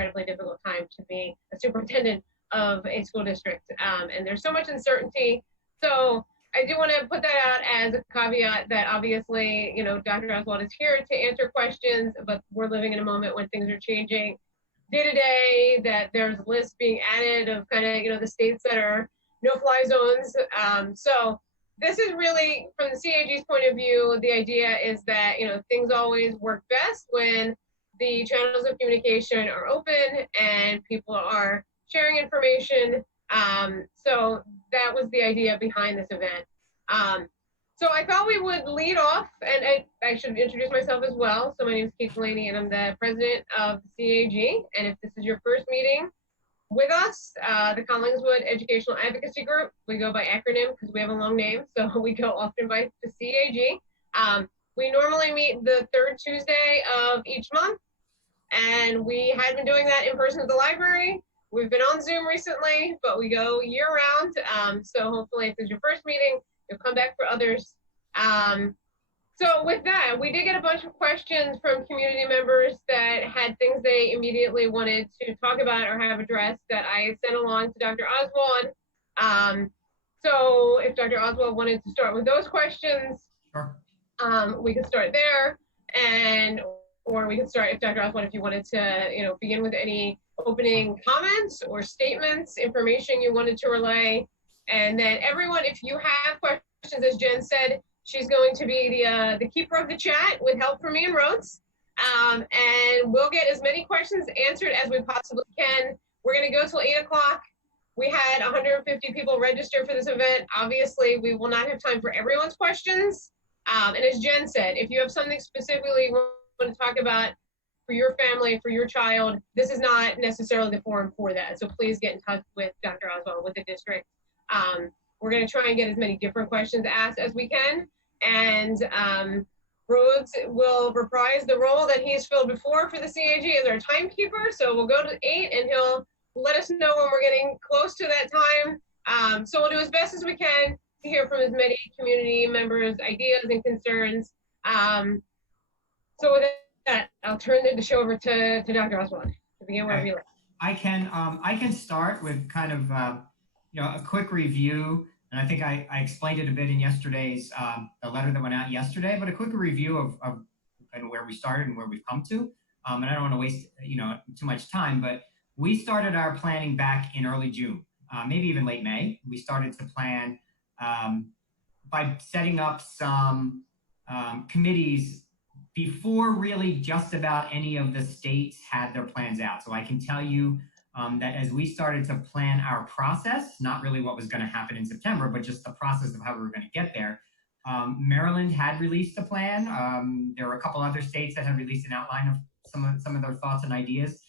incredibly difficult time to be a superintendent of a school district. And there's so much uncertainty. So I do want to put that out as a caveat that obviously, Dr. Oswald is here to answer questions, but we're living in a moment when things are changing day to day, that there's lists being added of kind of, the states that are no-fly zones. So this is really, from the CEAG's point of view, the idea is that, things always work best when the channels of communication are open and people are sharing information. So that was the idea behind this event. So I thought we would lead off, and I should introduce myself as well. So my name is Kate Delaney, and I'm the president of the CEAG. And if this is your first meeting with us, the Collingswood Educational Advocacy Group, we go by acronym because we have a long name, so we go often by the CEAG. We normally meet the third Tuesday of each month, and we had been doing that in person at the library. We've been on Zoom recently, but we go year round. So hopefully if this is your first meeting, you'll come back for others. So with that, we did get a bunch of questions from community members that had things they immediately wanted to talk about or have addressed that I sent along to Dr. Oswald. So if Dr. Oswald wanted to start with those questions, sure. We could start there, or we could start, if Dr. Oswald, if you wanted to, begin with any opening comments or statements, information you wanted to relay. And then everyone, if you have questions, as Jen said, she's going to be the keeper of the chat with help from me and Rhodes. And we'll get as many questions answered as we possibly can. We're going to go till 8 o'clock. We had 150 people register for this event. Obviously, we will not have time for everyone's questions. And as Jen said, if you have something specifically you want to talk about for your family, for your child, this is not necessarily the forum for that. So please get in touch with Dr. Oswald, with the district. We're going to try and get as many different questions asked as we can. And Rhodes will reprise the role that he's filled before for the CEAG as our timekeeper. So we'll go to 8 and he'll let us know when we're getting close to that time. So we'll do as best as we can to hear from as many community members' ideas and concerns. So with that, I'll turn the show over to Dr. Oswald to begin wherever you like. I can start with kind of a quick review, and I think I explained it a bit in yesterday's the letter that went out yesterday, but a quick review of kind of where we started and where we've come to. And I don't want to waste too much time, but we started our planning back in early June, maybe even late May. We started to plan by setting up some committees before really just about any of the states had their plans out. So I can tell you that as we started to plan our process, not really what was going to happen in September, but just the process of how we were going to get there, Maryland had released a plan. There were a couple other states that had released an outline of some of their thoughts and ideas.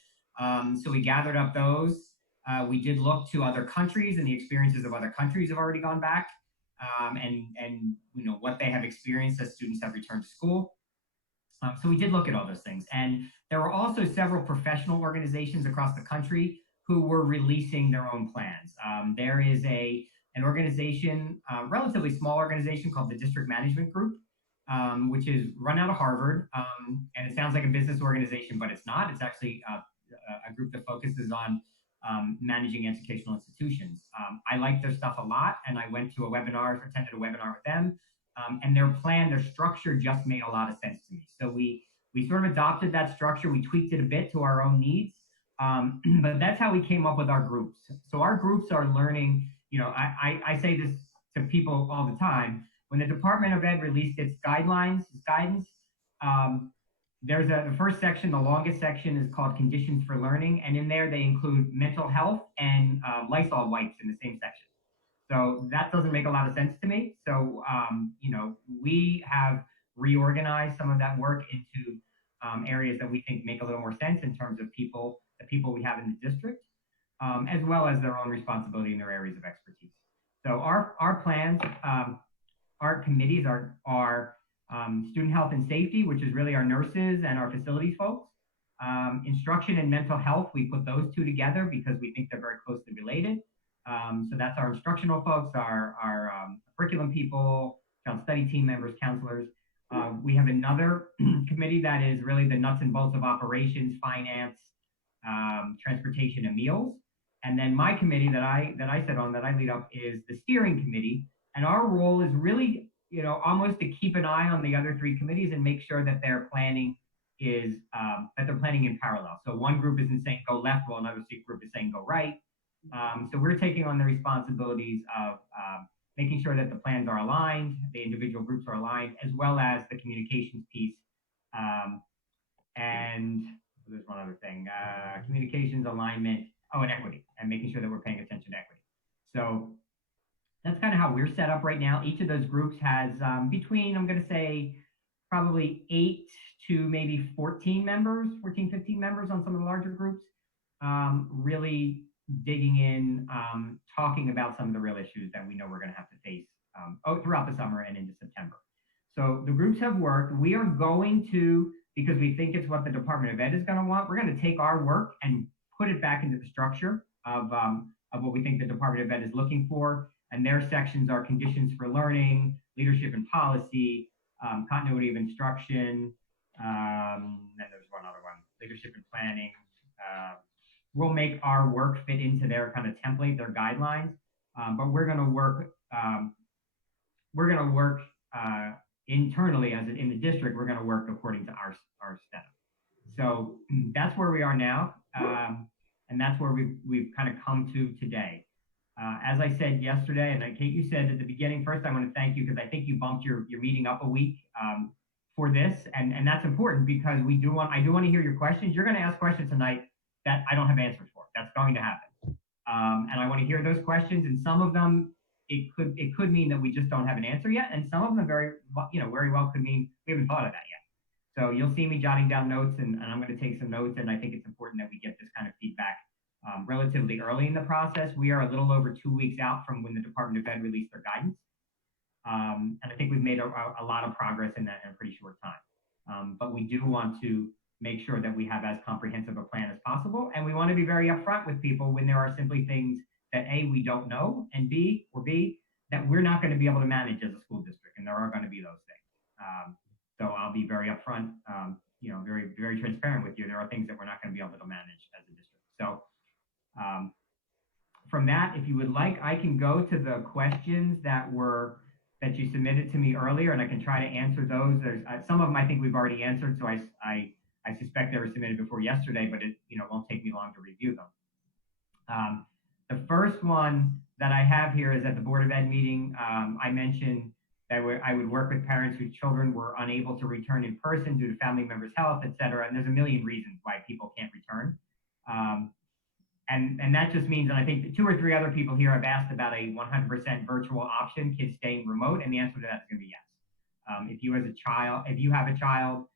So we gathered up those. We did look to other countries, and the experiences of other countries have already gone back, and what they have experienced as students have returned to school. So we did look at all those things. And there were also several professional organizations across the country who were releasing their own plans. There is an organization, a relatively small organization called the District Management Group, which is run out of Harvard. And it sounds like a business organization, but it's not. It's actually a group that focuses on managing educational institutions. I like their stuff a lot, and I went to attended a webinar with them. And their plan, their structure just made a lot of sense to me. So we sort of adopted that structure. We tweaked it a bit to our own needs. But that's how we came up with our groups. So our groups are learning, I say this to people all the time. When the Department of Ed released its guidance, there's the first section, the longest section is called Conditions for Learning. And in there, they include mental health and Lysol wipes in the same section. So that doesn't make a lot of sense to me. So, we have reorganized some of that work into areas that we think make a little more sense in terms of the people we have in the district, as well as their own responsibility in their areas of expertise. So our plans, our committees are student health and safety, which is really our nurses and our facilities folks. Instruction and mental health, we put those two together because we think they're very closely related. So that's our instructional folks, our curriculum people, child study team members, counselors. We have another committee that is really the nuts and bolts of operations, finance, transportation and meals. And then my committee that I sit on, that I lead up, is the steering committee. And our role is really, almost to keep an eye on the other three committees and make sure that their planning is that they're planning in parallel. So one group isn't saying go left while another group is saying go right. So we're taking on the responsibilities of making sure that the plans are aligned, the individual groups are aligned, as well as the communications piece. Um, and there's one other thing, communications, alignment, and equity, and making sure that we're paying attention to equity. So that's kind of how we're set up right now. Each of those groups has between, I'm going to say, probably 8 to maybe 14 members, 14, 15 members on some of the larger groups, really digging in, talking about some of the real issues that we know we're going to have to face throughout the summer and into September. So the groups have worked. We are going to, because we think it's what the Department of Ed is going to want, we're going to take our work and put it back into the structure of what we think the Department of Ed is looking for. And their sections are conditions for learning, leadership and policy, continuity of instruction. Then there's one other one, leadership and planning. We'll make our work fit into their kind of template, their guidelines, but we're going to work. Internally, as in the district, we're going to work according to our setup. So that's where we are now, and that's where we've kind of come to today. As I said yesterday, and Kate, you said at the beginning, first I want to thank you because I think you bumped your meeting up a week for this, and that's important because I do want to hear your questions. You're going to ask questions tonight that I don't have answers for. That's going to happen, and I want to hear those questions. And some of them, it could mean that we just don't have an answer yet, and some of them very well could mean we haven't thought of that yet. So you'll see me jotting down notes, and I'm going to take some notes. And I think it's important that we get this kind of feedback relatively early in the process. We are a little over 2 weeks out from when the Department of Ed released their guidance. And I think we've made a lot of progress in that in a pretty short time. But we do want to make sure that we have as comprehensive a plan as possible. And we want to be very upfront with people when there are simply things that A, we don't know, and B, that we're not going to be able to manage as a school district. And there are going to be those things. So I'll be very upfront, very, very transparent with you. There are things that we're not going to be able to manage as a district. So from that, if you would like, I can go to the questions that you submitted to me earlier, and I can try to answer those. There's some of them I think we've already answered, so I suspect they were submitted before yesterday, but it won't take me long to review them. The first one that I have here is at the Board of Ed meeting. I mentioned that I would work with parents whose children were unable to return in person due to family members' health, et cetera. And there's a million reasons why people can't return. And that just means, and I think 2 or 3 other people here have asked about a 100% virtual option, kids staying remote, and the answer to that is going to be yes. If you have a child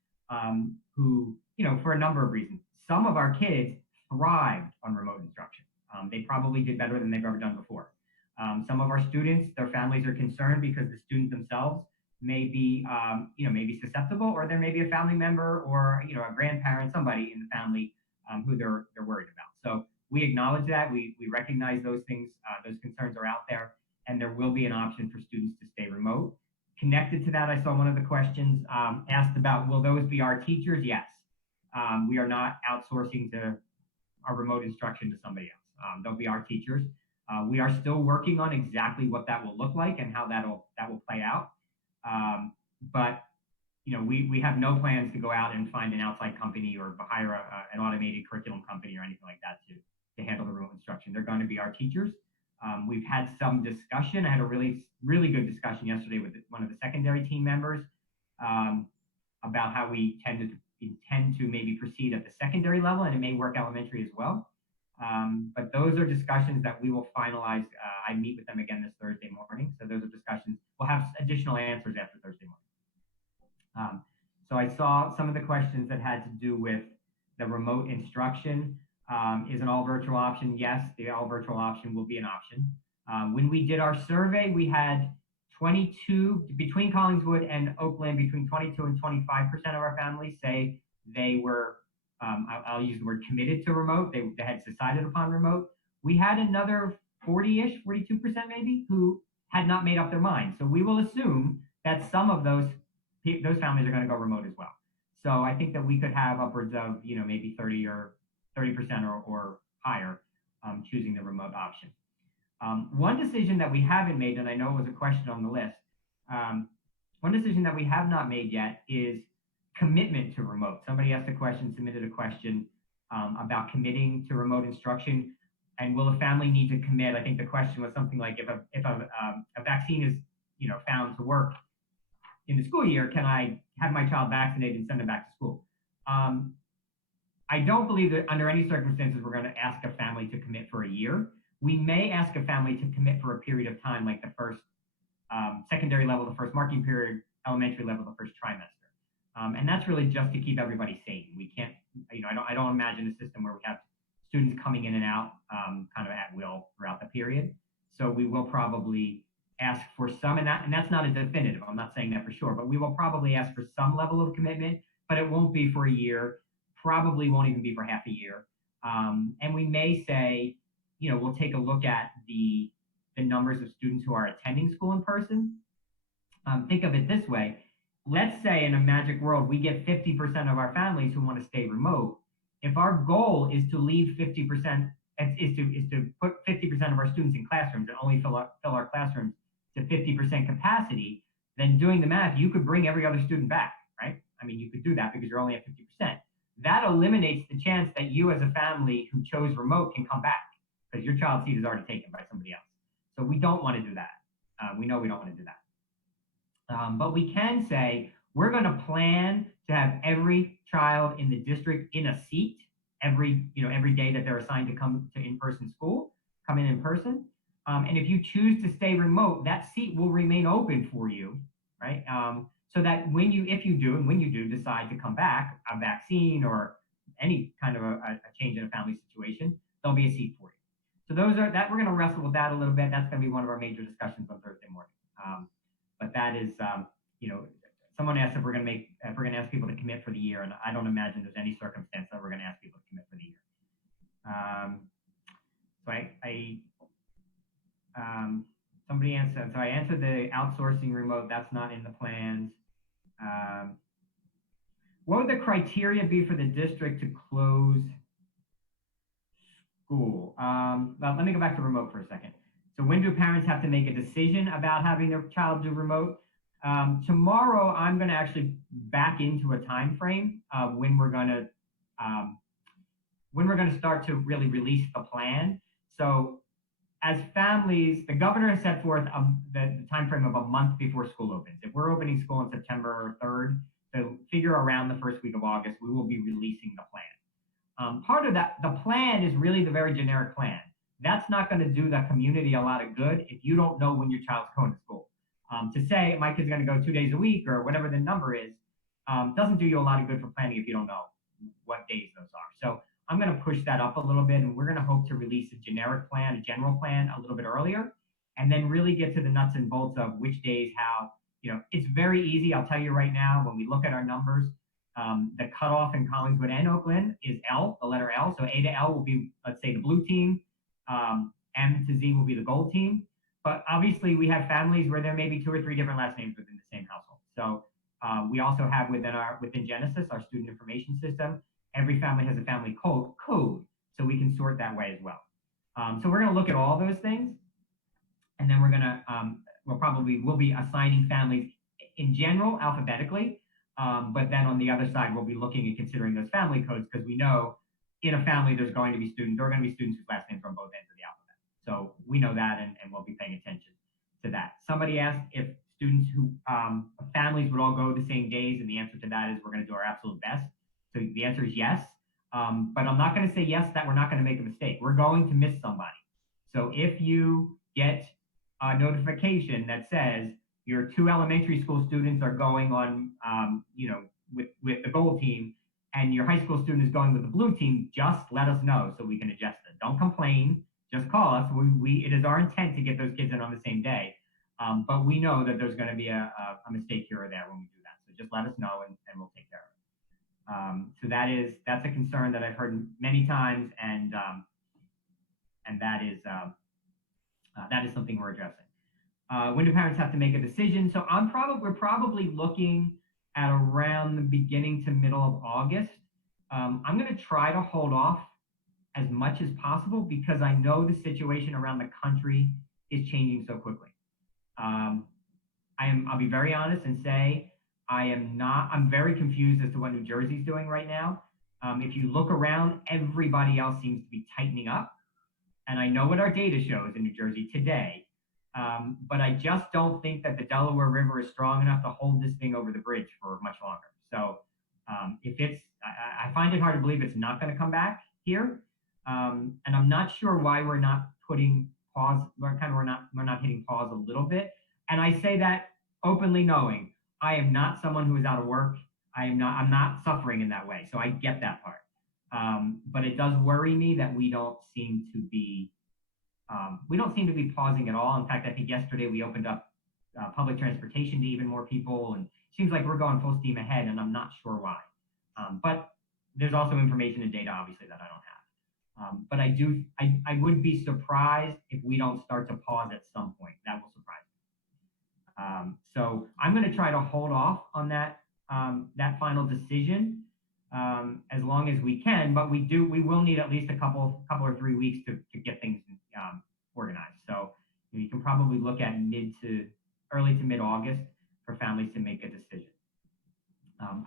who, for a number of reasons, some of our kids thrived on remote instruction. They probably did better than they've ever done before. Some of our students, their families are concerned because the students themselves may be, maybe susceptible, or there may be a family member or, a grandparent, somebody in the family who they're worried about. So we acknowledge that. We recognize those things, those concerns are out there, and there will be an option for students to stay remote. Connected to that, I saw one of the questions asked about, will those be our teachers? Yes. We are not outsourcing our remote instruction to somebody else. They'll be our teachers. We are still working on exactly what that will look like and how that will play out. But we have no plans to go out and find an outside company or hire an automated curriculum company or anything like that to handle the remote instruction. They're going to be our teachers. We've had some discussion. I had a really, really good discussion yesterday with one of the secondary team members about how we intend to maybe proceed at the secondary level, and it may work elementary as well. But those are discussions that we will finalize. I meet with them again this Thursday morning. So those are discussions. We'll have additional answers after Thursday morning. So I saw some of the questions that had to do with the remote instruction. Is an all virtual option? Yes, the all virtual option will be an option. When we did our survey, we had 22, between Collingswood and Oaklyn, between 22 and 25% of our families say they were, I'll use the word committed to remote. They had decided upon remote. We had another 40-ish, 42% maybe, who had not made up their mind. So we will assume that some of those families are going to go remote as well. So I think that we could have upwards of, maybe 30 or 30% or higher choosing the remote option. One decision that we haven't made, and I know it was a question on the list, one decision that we have not made yet is commitment to remote. Somebody asked a question, submitted a question about committing to remote instruction, and will a family need to commit? I think the question was something like, if a vaccine is found to work in the school year, can I have my child vaccinated and send them back to school? I don't believe that under any circumstances we're going to ask a family to commit for a year. We may ask a family to commit for a period of time, like the first secondary level, the first marking period, elementary level, the first trimester. And that's really just to keep everybody sane. We can't, I don't imagine a system where we have students coming in and out kind of at will throughout the period. So we will probably ask for some, and that's not a definitive, I'm not saying that for sure, but we will probably ask for some level of commitment, but it won't be for a year, probably won't even be for half a year. And we may say, we'll take a look at the numbers of students who are attending school in person. Think of it this way. Let's say in a magic world, we get 50% of our families who want to stay remote. If our goal is to leave 50%, is to put 50% of our students in classrooms and only fill our classrooms to 50% capacity, then doing the math, you could bring every other student back, right? I mean, you could do that because you're only at 50%. That eliminates the chance that you as a family who chose remote can come back because your child's seat is already taken by somebody else. So we don't want to do that. We know we don't want to do that. But we can say, we're going to plan to have every child in the district in a seat every day that they're assigned to come to in-person school, come in person. And if you choose to stay remote, that seat will remain open for you, right? So that when you do decide to come back, a vaccine or any kind of a change in a family situation, there'll be a seat for you. So we're going to wrestle with that a little bit. That's going to be one of our major discussions on Thursday morning. But that is, someone asked if we're going to ask people to commit for the year, and I don't imagine there's any circumstance that we're going to ask people to commit for the year. Somebody answered. So I answered the outsourcing remote. That's not in the plans. What would the criteria be for the district to close school? Well, let me go back to remote for a second. So when do parents have to make a decision about having their child do remote? Tomorrow, I'm going to actually back into a time frame of when we're going to start to really release the plan. So as families, the governor has set forth the time frame of a month before school opens. If we're opening school on September 3rd, so figure around the first week of August, we will be releasing the plan. Part of that, the plan is really the very generic plan. That's not going to do the community a lot of good if you don't know when your child's going to school. To say my kid's going to go 2 days a week or whatever the number is, doesn't do you a lot of good for planning if you don't know what days those are. So I'm going to push that up a little bit, and we're going to hope to release a generic plan, a general plan a little bit earlier, and then really get to the nuts and bolts of which days, how. It's very easy. I'll tell you right now, when we look at our numbers, the cutoff in Collingswood and Oaklyn is L, the letter L. So A to L will be, let's say, the blue team. M to Z will be the gold team. But obviously, we have families where there may be 2 or 3 different last names within the same household. So we also have within Genesis, our student information system, every family has a family code, so we can sort that way as well. So we're going to look at all those things, and then we're going to we'll be assigning families in general alphabetically, but then on the other side, we'll be looking and considering those family codes because we know in a family there are going to be students whose last names are on both ends of the alphabet. So we know that, and we'll be paying attention to that. Somebody asked if students families would all go the same days, and the answer to that is we're going to do our absolute best. So the answer is yes, but I'm not going to say yes that we're not going to make a mistake. We're going to miss somebody. So if you get a notification that says your 2 elementary school students are going on, with the gold team, and your high school student is going with the blue team, just let us know so we can adjust it. Don't complain. Just call us. It is our intent to get those kids in on the same day, but we know that there's going to be a mistake here or there when we do that. So just let us know, and we'll take care of it. So that's a concern that I've heard many times, and that is something we're addressing. When do parents have to make a decision? So we're probably looking at around the beginning to middle of August. I'm going to try to hold off as much as possible because I know the situation around the country is changing so quickly. Um, I'll be very honest and say I'm very confused as to what New Jersey's doing right now. If you look around, everybody else seems to be tightening up. And I know what our data shows in New Jersey today, but I just don't think that the Delaware River is strong enough to hold this thing over the bridge for much longer. So if I find it hard to believe it's not going to come back here, and I'm not sure why we're not putting pause. We're not hitting pause a little bit. And I say that openly, knowing I am not someone who is out of work. I'm not suffering in that way. So I get that part. But it does worry me that we don't seem to be pausing at all. In fact, I think yesterday we opened up public transportation to even more people, and it seems like we're going full steam ahead, and I'm not sure why. But there's also information and data, obviously, that I don't have. But I would be surprised if we don't start to pause at some point. That will surprise me. So I'm going to try to hold off on that final decision as long as we can. But we will need at least a couple or 3 weeks to get things organized. So you can probably look at early to mid August for families to make a decision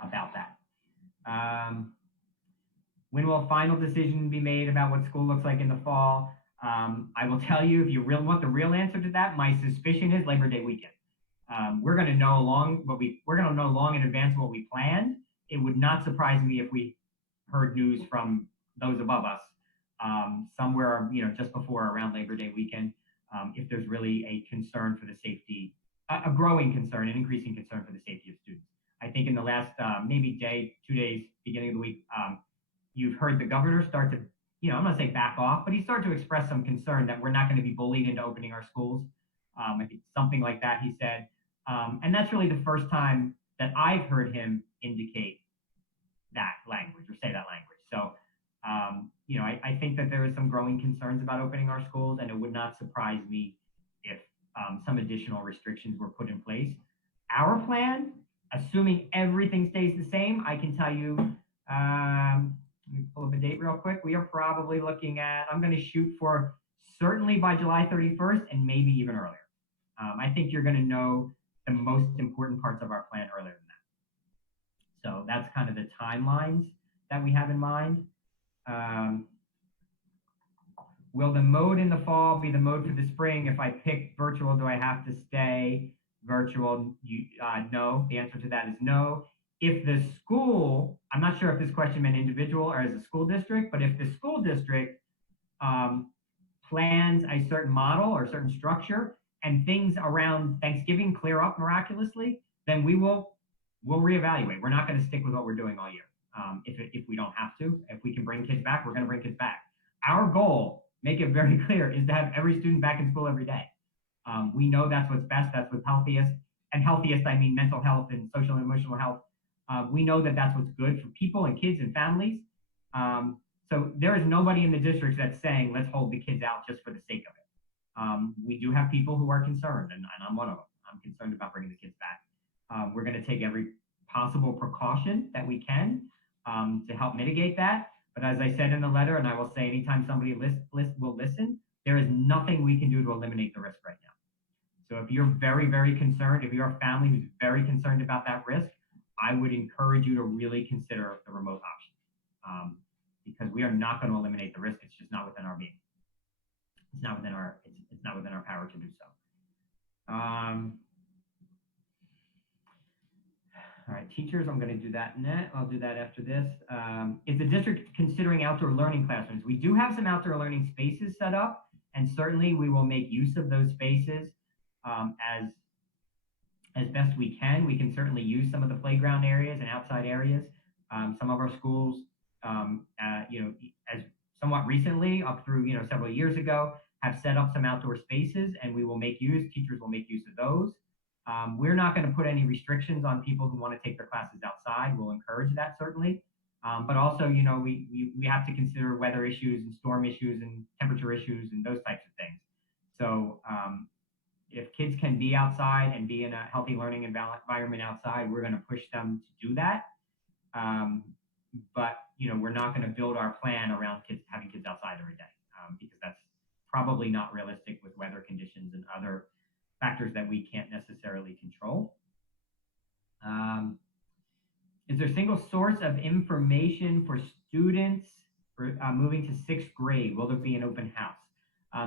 about that. When will a final decision be made about what school looks like in the fall? I will tell you, if you really want the real answer to that, my suspicion is Labor Day weekend. We're going to know long in advance what we planned. It would not surprise me if we heard news from those above us somewhere, just before around Labor Day weekend, if there's really a concern for the safety, a growing concern, an increasing concern for the safety of students. I think in the last maybe 2 days, beginning of the week, you've heard the governor start to, I'm going to say back off, but he started to express some concern that we're not going to be bullied into opening our schools. I think something like that, he said. And that's really the first time that I've heard him indicate that language or say that language. So, I think that there is some growing concerns about opening our schools, and it would not surprise me if some additional restrictions were put in place. Our plan, assuming everything stays the same, I can tell you, let me pull up a date real quick. We are probably looking at, I'm going to shoot for certainly by July 31st and maybe even earlier. I think you're going to know the most important parts of our plan earlier than that. So that's kind of the timelines that we have in mind. Will the mode in the fall be the mode for the spring? If I pick virtual, do I have to stay virtual? No. The answer to that is no. If the school, I'm not sure if this question meant individual or as a school district, but if the school district plans a certain model or certain structure and things around Thanksgiving clear up miraculously, then we'll reevaluate. We're not going to stick with what we're doing all year if we don't have to. If we can bring kids back, we're going to bring kids back. Our goal, make it very clear, is to have every student back in school every day. We know that's what's best, that's what's healthiest. And healthiest, I mean mental health and social and emotional health. We know that that's what's good for people and kids and families. So there is nobody in the district that's saying, let's hold the kids out just for the sake of it. We do have people who are concerned, and I'm one of them. I'm concerned about bringing the kids back. We're going to take every possible precaution that we can to help mitigate that. But as I said in the letter, and I will say anytime somebody will listen, there is nothing we can do to eliminate the risk right now. So if you're very, very concerned, if you're a family who's very concerned about that risk, I would encourage you to really consider the remote option because we are not going to eliminate the risk. It's just not within our being. It's not within our power to do so. All right, teachers, I'm going to do that next. I'll do that after this. Is the district considering outdoor learning classrooms? We do have some outdoor learning spaces set up, and certainly we will make use of those spaces as best we can. We can certainly use some of the playground areas and outside areas. Some of our schools, as somewhat recently, up through several years ago, have set up some outdoor spaces, and we will make use. Teachers will make use of those. We're not going to put any restrictions on people who want to take their classes outside. We'll encourage that certainly. But also, we have to consider weather issues and storm issues and temperature issues and those types of things. So if kids can be outside and be in a healthy learning environment outside, we're going to push them to do that. But we're not going to build our plan around having kids outside every day, because that's probably not realistic with weather conditions and other factors that we can't necessarily control. Is there a single source of information for students for moving to sixth grade? Will there be an open house?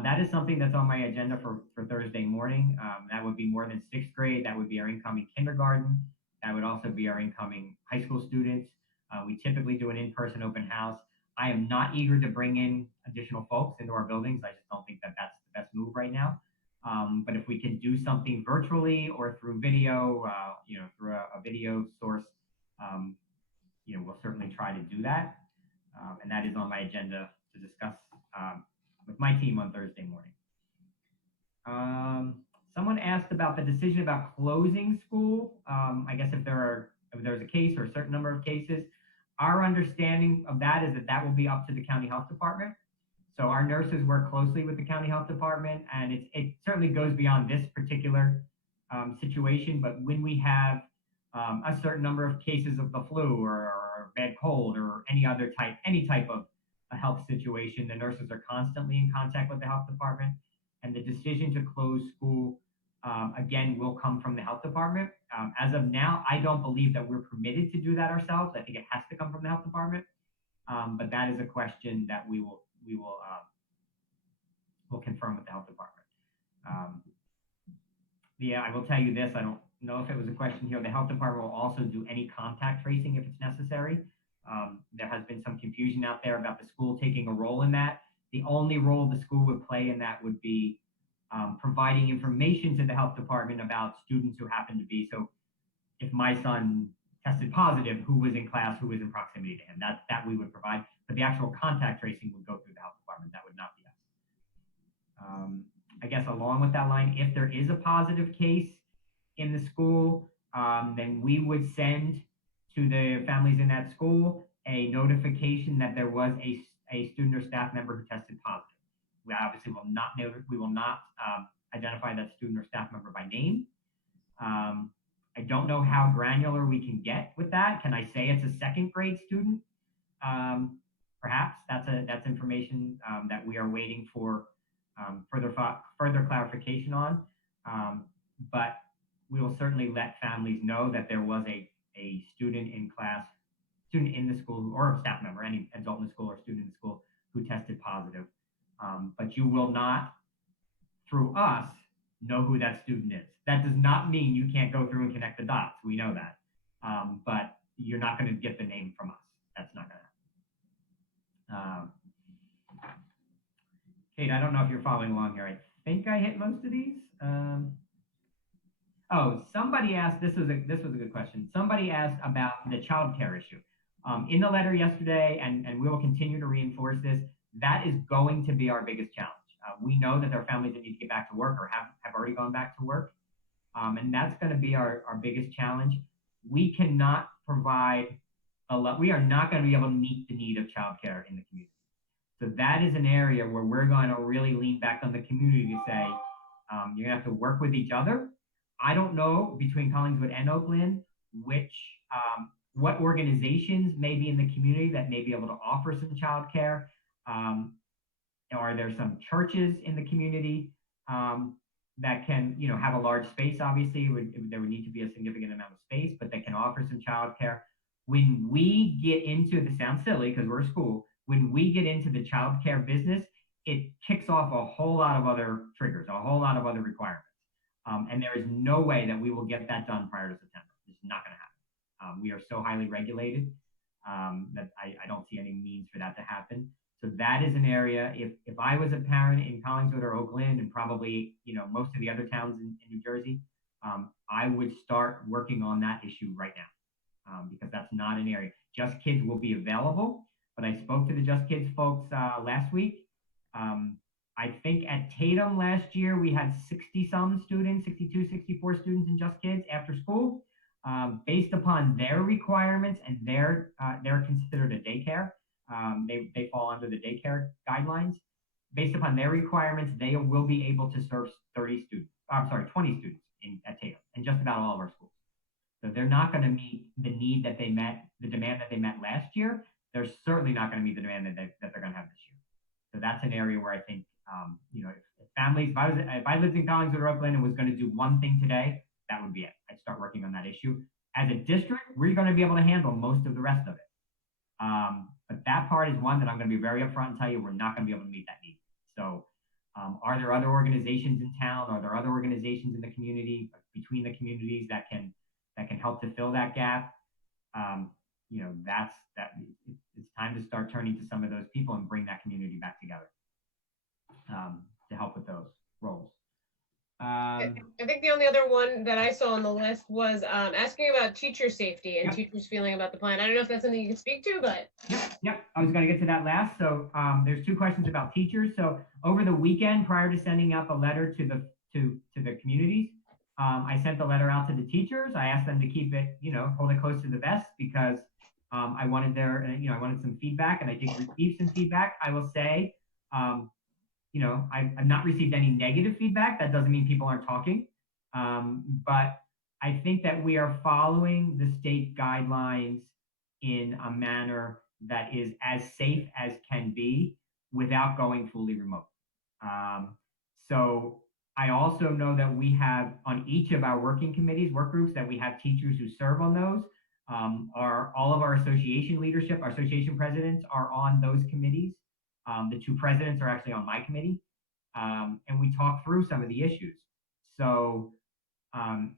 That is something that's on my agenda for Thursday morning. That would be more than sixth grade. That would be our incoming kindergarten. That would also be our incoming high school students. We typically do an in-person open house. I am not eager to bring in additional folks into our buildings. I just don't think that that's the best move right now. But if we can do something virtually or through video, through a video source, we'll certainly try to do that. And that is on my agenda to discuss with my team on Thursday morning. Someone asked about the decision about closing school. I guess if there's a case or a certain number of cases, our understanding of that is that will be up to the county health department. So our nurses work closely with the county health department, and it certainly goes beyond this particular situation. But when we have a certain number of cases of the flu or bad cold or any type of a health situation, the nurses are constantly in contact with the health department, and the decision to close school again will come from the health department. As of now, I don't believe that we're permitted to do that ourselves. I think it has to come from the health department, but that is a question that we'll confirm with the health department. Yeah, I will tell you this. I don't know if it was a question here. The health department will also do any contact tracing if it's necessary. There has been some confusion out there about the school taking a role in that. The only role the school would play in that would be providing information to the health department about students who happen to be. So if my son tested positive, who was in class, who was in proximity to him, that we would provide. But the actual contact tracing would go through the health department. That would not be us. I guess along with that line, if there is a positive case in the school, then we would send to the families in that school a notification that there was a student or staff member who tested positive. We obviously will not identify that student or staff member by name. I don't know how granular we can get with that. Can I say it's a second grade student? Perhaps that's information that we are waiting for further clarification on. But we will certainly let families know that there was a student in the school, or a staff member, any adult in the school or student in the school who tested positive. But you will not, through us, know who that student is. That does not mean you can't go through and connect the dots. We know that. But you're not going to get the name from us. That's not going to happen. Kate, I don't know if you're following along here. I think I hit most of these. Somebody asked, this was a good question. Somebody asked about the child care issue. In the letter yesterday, and we will continue to reinforce this, that is going to be our biggest challenge. We know that there are families that need to get back to work or have already gone back to work. And that's going to be our biggest challenge. We cannot provide we are not going to be able to meet the need of childcare in the community. So that is an area where we're going to really lean back on the community to say, you're going to have to work with each other. I don't know between Collingswood and Oaklyn what organizations may be in the community that may be able to offer some childcare. Are there some churches in the community that can, have a large space? Obviously, there would need to be a significant amount of space, but that can offer some childcare. When we get into, this sounds silly because we're a school, when we get into the childcare business, it kicks off a whole lot of other triggers, a whole lot of other requirements. And there is no way that we will get that done prior to September. It's not going to happen. We are so highly regulated that I don't see any means for that to happen. So that is an area, if I was a parent in Collingswood or Oaklyn, and probably, most of the other towns in New Jersey, I would start working on that issue right now, because that's not an area. Just Kids will be available, but I spoke to the Just Kids folks last week. I think at Tatum last year, we had 60-some students, 62, 64 students in Just Kids after school. Based upon their requirements, and they're considered a daycare. They fall under the daycare guidelines. Based upon their requirements, they will be able to serve 20 students at Tatum, and just about all of our schools. So they're not going to meet the need that they met, the demand that they met last year, they're certainly not going to meet the demand that they're going to have this year. So that's an area where I think, if families, if I lived in Collingswood or Oaklyn and was going to do one thing today, that would be it. I'd start working on that issue. As a district, we're going to be able to handle most of the rest of it. But that part is one that I'm going to be very upfront and tell you we're not going to be able to meet that need. So, are there other organizations in town? Are there other organizations in the community, between the communities that can help to fill that gap? It's time to start turning to some of those people and bring that community back together to help with those roles. I think the only other one that I saw on the list was asking about teacher safety and teachers feeling about the plan. I don't know if that's something you can speak to, but. Yep. I was going to get to that last. So there's two questions about teachers. So over the weekend, prior to sending out the letter to the communities, I sent the letter out to the teachers. I asked them to keep it, hold it close to the vest because I wanted I wanted some feedback, and I did receive some feedback. I will say, I've not received any negative feedback. That doesn't mean people aren't talking. But I think that we are following the state guidelines in a manner that is as safe as can be without going fully remote. So I also know that we have on each of our working committees, work groups, that we have teachers who serve on those. All of our association leadership, our association presidents are on those committees. The two presidents are actually on my committee, and we talk through some of the issues. So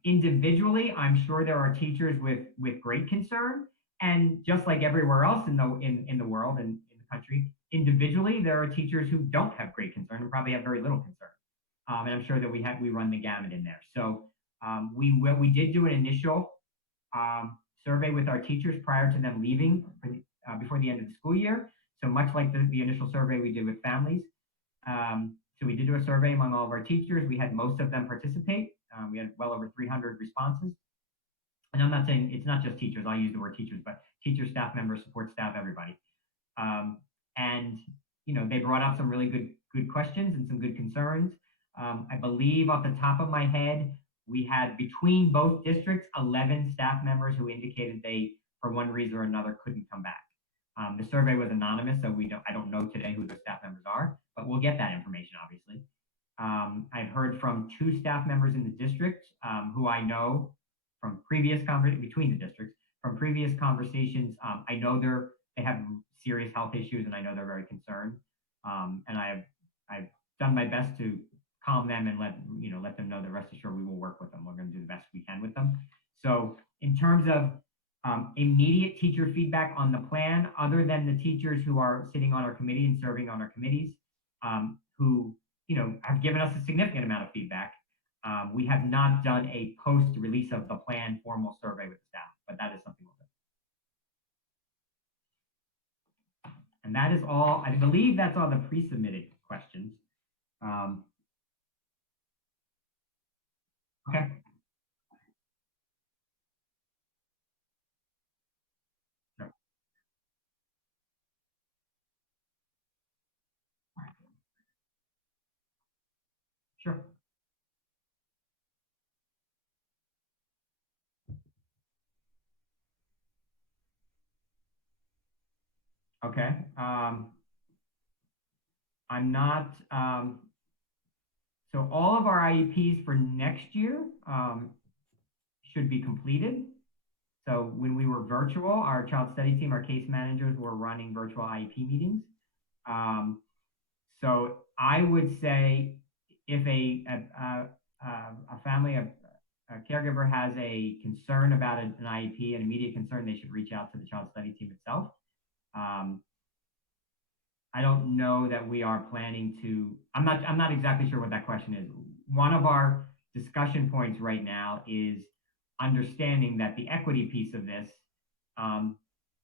individually, I'm sure there are teachers with great concern, and just like everywhere else in the world and in the country, individually there are teachers who don't have great concern and probably have very little concern. And I'm sure that we run the gamut in there. So we did do an initial survey with our teachers prior to them leaving before the end of the school year. So much like the initial survey we did with families. So we did do a survey among all of our teachers. We had most of them participate. We had well over 300 responses. And I'm not saying it's not just teachers, I'll use the word teachers, but teachers, staff members, support staff, everybody. And they brought up some really good questions and some good concerns. I believe off the top of my head, we had between both districts 11 staff members who indicated they, for one reason or another, couldn't come back. The survey was anonymous, so I don't know today who the staff members are, but we'll get that information, obviously. I've heard from 2 staff members in the district who I know from previous between the districts, from previous conversations. I know they have serious health issues, and I know they're very concerned. And I've done my best to calm them and let them know that rest assured we will work with them. We're going to do the best we can with them. So in terms of immediate teacher feedback on the plan, other than the teachers who are sitting on our committee and serving on our committees, who have given us a significant amount of feedback, we have not done a post-release of the plan formal survey with staff, but that is something we'll do. And that is all. I believe that's all the pre-submitted questions. Okay. Sure. Okay. I'm not, so all of our IEPs for next year should be completed. So when we were virtual, our child study team, our case managers were running virtual IEP meetings. So I would say if a family, a caregiver has a concern about an IEP, an immediate concern, they should reach out to the child study team itself. I don't know that we are planning to, I'm not exactly sure what that question is. One of our discussion points right now is understanding that the equity piece of this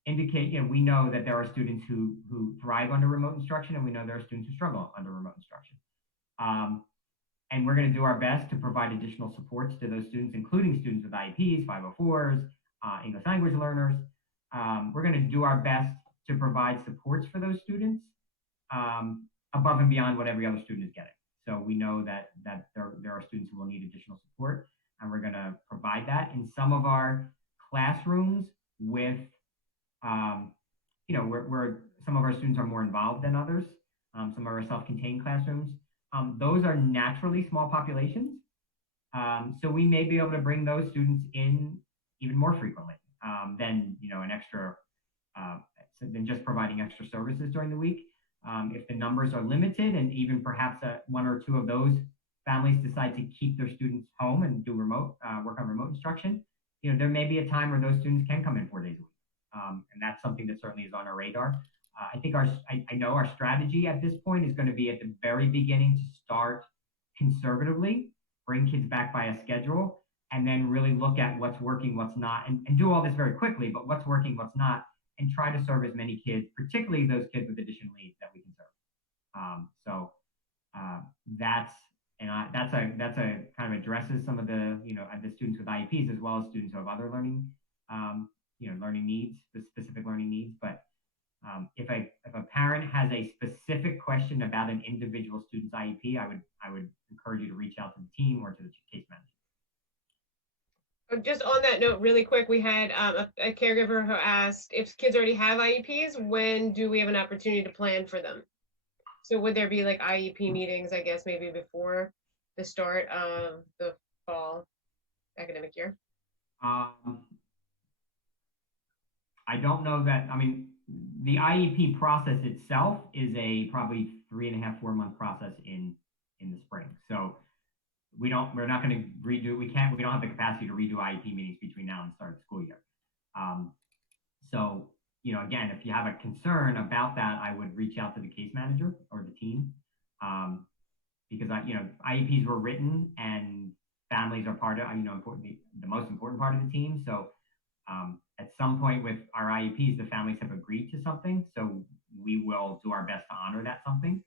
indicate, we know that there are students who thrive under remote instruction, and we know there are students who struggle under remote instruction. And we're going to do our best to provide additional supports to those students, including students with IEPs, 504s, English language learners. We're going to do our best to provide supports for those students above and beyond what every other student is getting. So we know that there are students who will need additional support, and we're going to provide that in some of our classrooms with where some of our students are more involved than others, some of our self-contained classrooms, those are naturally small populations. So we may be able to bring those students in even more frequently than an extra than just providing extra services during the week. If the numbers are limited, and even perhaps one or two of those families decide to keep their students home and do remote work on remote instruction, there may be a time where those students can come in 4 days a week, and that's something that certainly is on our radar. I think I know our strategy at this point is going to be at the very beginning to start conservatively, bring kids back by a schedule, and then really look at what's working, what's not, and do all this very quickly, but what's working, what's not, and try to serve as many kids, particularly those kids with additional needs, that we can serve. So that's a kind of addresses some of the students with IEPs as well as students who have other learning learning needs, the specific learning needs. But if a parent has a specific question about an individual student's IEP, I would encourage you to reach out to the team or to the case manager. Just on that note, really quick, we had a caregiver who asked if kids already have IEPs, when do we have an opportunity to plan for them? So would there be like IEP meetings, I guess, maybe before the start of the fall academic year? I don't know that. I mean, the IEP process itself is a probably 3.5, 4 month process in the spring. So we're not going to redo. We don't have the capacity to redo IEP meetings between now and the start of the school year. So again, if you have a concern about that, I would reach out to the case manager or the team, because IEPs were written and families are part of the most important part of the team. So at some point with our IEPs, the families have agreed to something, so we will do our best to honor that something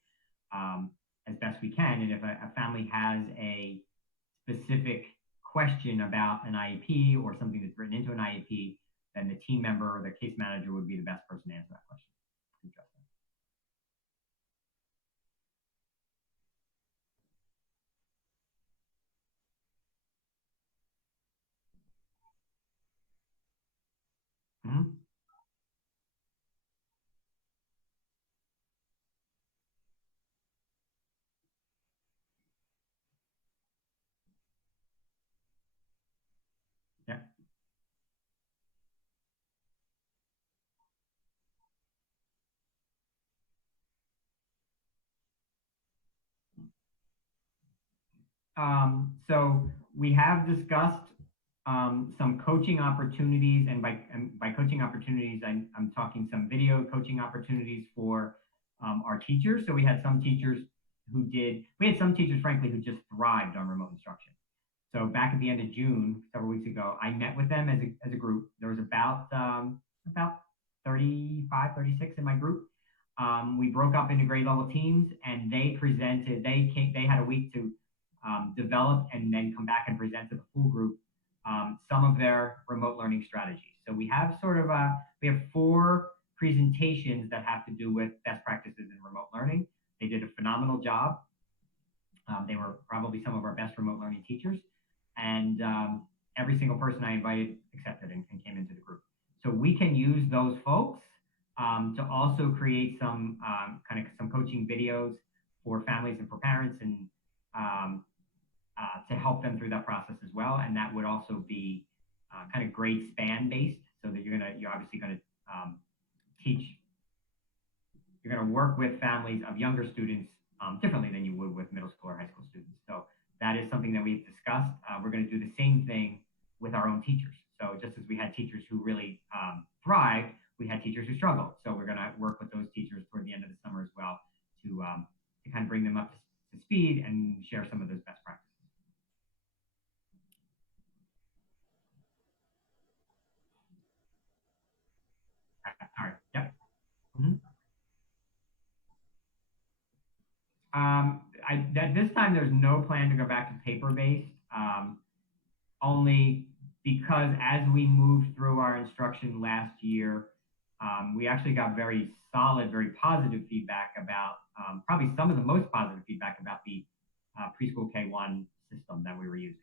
as best we can. And if a family has a specific question about an IEP or something that's written into an IEP, then the team member or the case manager would be the best person to answer that question. Mm-hmm. Yeah. So we have discussed some coaching opportunities, and by coaching opportunities, I'm talking some video coaching opportunities for our teachers. So we had some teachers frankly, who just thrived on remote instruction. So back at the end of June, several weeks ago, I met with them as a group. There was about 35, 36 in my group. We broke up into grade level teams, and they had a week to develop and then come back and present to the full group some of their remote learning strategies. So we have we have 4 presentations that have to do with best practices in remote learning. They did a phenomenal job. They were probably some of our best remote learning teachers, and every single person I invited accepted and came into the group. So we can use those folks to also create some some coaching videos for families and for parents, and to help them through that process as well. And that would also be kind of grade span based, so that you're obviously going to teach. You're going to work with families of younger students differently than you would with middle school or high school students. So that is something that we've discussed. We're going to do the same thing with our own teachers. So just as we had teachers who really thrived, we had teachers who struggled. So we're going to work with those teachers toward the end of the summer as well to kind of bring them up to speed and share some of those best practices. All right. Yep. Mm-hmm. At this time, there's no plan to go back to paper-based, only because as we moved through our instruction last year, we actually got very solid, very positive feedback about, probably some of the most positive feedback about the preschool K-1 system that we were using.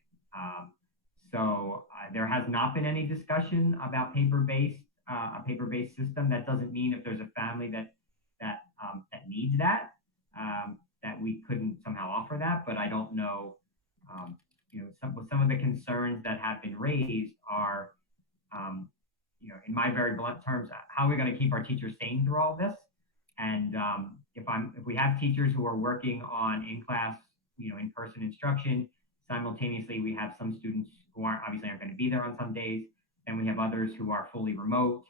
So there has not been any discussion about paper-based a paper-based system. That doesn't mean if there's a family that needs that, that we couldn't somehow offer that. But I don't know. Some of the concerns that have been raised are, in my very blunt terms, how are we going to keep our teachers sane through all of this? And if we have teachers who are working on in-class, in-person instruction, simultaneously we have some students who aren't going to be there on some days, and we have others who are fully remote.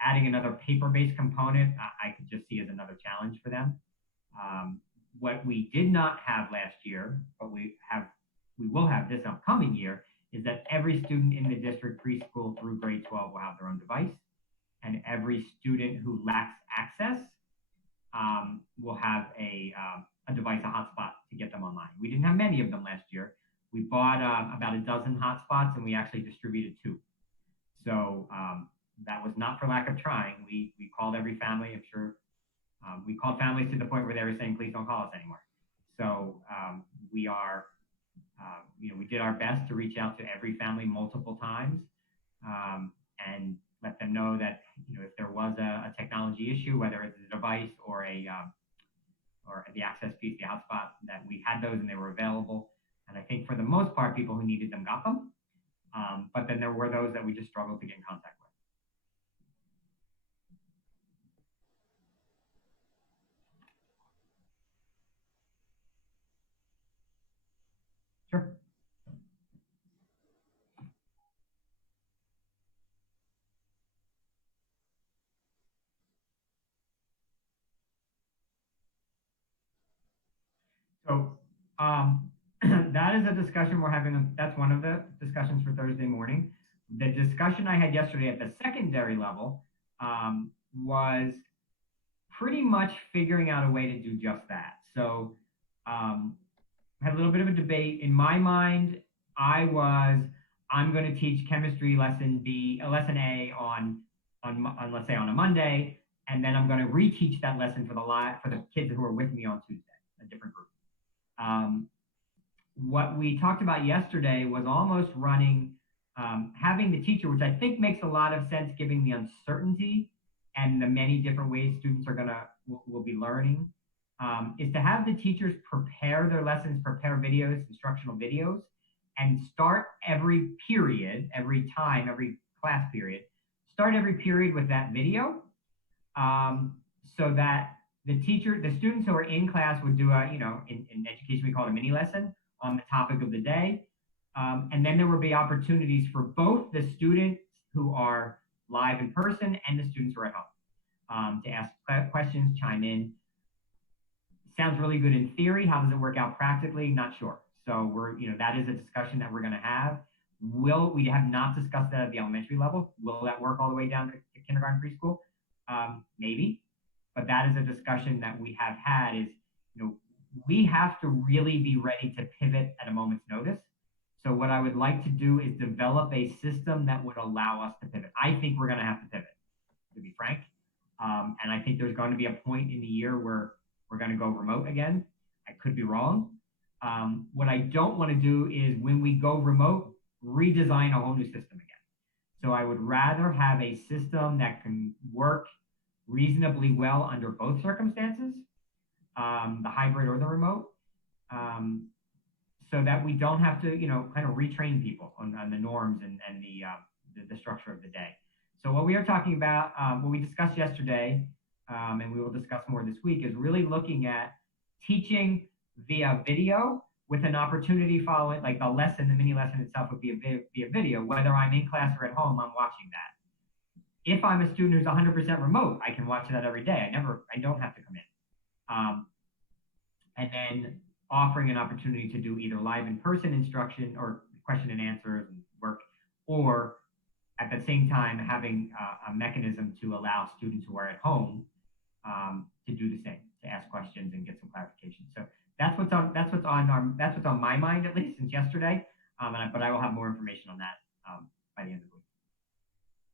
Adding another paper-based component, I could just see as another challenge for them. What we did not have last year, but we will have this upcoming year, is that every student in the district preschool through grade 12 will have their own device, and every student who lacks access will have a device, a hotspot to get them online. We didn't have many of them last year. We bought about a dozen hotspots, and we actually distributed 2. So that was not for lack of trying. We called every family. I'm sure we called families to the point where they were saying, please don't call us anymore. So we did our best to reach out to every family multiple times and let them know that, if there was a technology issue, whether it's a device or the access piece, the hotspot, that we had those and they were available. And I think for the most part, people who needed them got them. But then there were those that we just struggled to get in contact with. Sure. So that is a discussion we're having. That's one of the discussions for Thursday morning. The discussion I had yesterday at the secondary level was pretty much figuring out a way to do just that. So I had a little bit of a debate. In my mind, I'm going to teach chemistry lesson A on let's say on a Monday, and then I'm going to reteach that lesson for the kids who are with me on Tuesday, a different group. What we talked about yesterday was almost running, having the teacher, which I think makes a lot of sense given the uncertainty and the many different ways students will be learning, is to have the teachers prepare their lessons, prepare videos, instructional videos, and start every period, every class period, start every period with that video, so that the students who are in class would do in education, we call it a mini lesson on the topic of the day. And then there would be opportunities for both the students who are live in person and the students who are at home to ask questions, chime in. Sounds really good in theory. How does it work out practically? Not sure. So that is a discussion that we're going to have. We have not discussed that at the elementary level. Will that work all the way down to kindergarten, preschool? Maybe. But that is a discussion that we have had is, we have to really be ready to pivot at a moment's notice. So what I would like to do is develop a system that would allow us to pivot. I think we're going to have to pivot, to be frank. And I think there's going to be a point in the year where we're going to go remote again. I could be wrong. What I don't want to do is when we go remote, redesign a whole new system again. So I would rather have a system that can work reasonably well under both circumstances, the hybrid or the remote, so that we don't have to, kind of retrain people on the norms and the structure of the day. So what we are talking about, what we discussed yesterday, and we will discuss more this week, is really looking at teaching via video with an opportunity following, like the mini lesson itself would be via video, whether I'm in class or at home, I'm watching that. If I'm a student who's 100% remote, I can watch that every day. I don't have to come in. And then offering an opportunity to do either live in-person instruction or question and answer work, or at the same time having a mechanism to allow students who are at home to do the same, to ask questions and get some clarification. So that's what's on my mind, at least since yesterday. But I will have more information on that by the end of the week.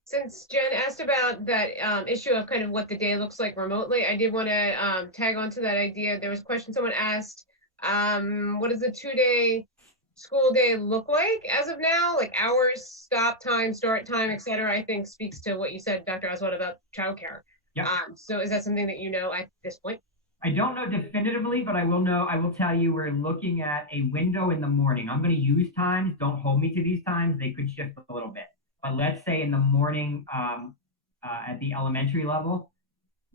Since Jen asked about that issue of kind of what the day looks like remotely, I did want to tag on to that idea. There was a question someone asked, what is the 2-day school day look like as of now? Like hours, stop time, start time, et cetera, I think speaks to what you said, Dr. Oswald, about childcare. Yep. So is that something that you know at this point? I don't know definitively, but I will tell you we're looking at a window in the morning. I'm going to use times. Don't hold me to these times. They could shift a little bit. But let's say in the morning at the elementary level,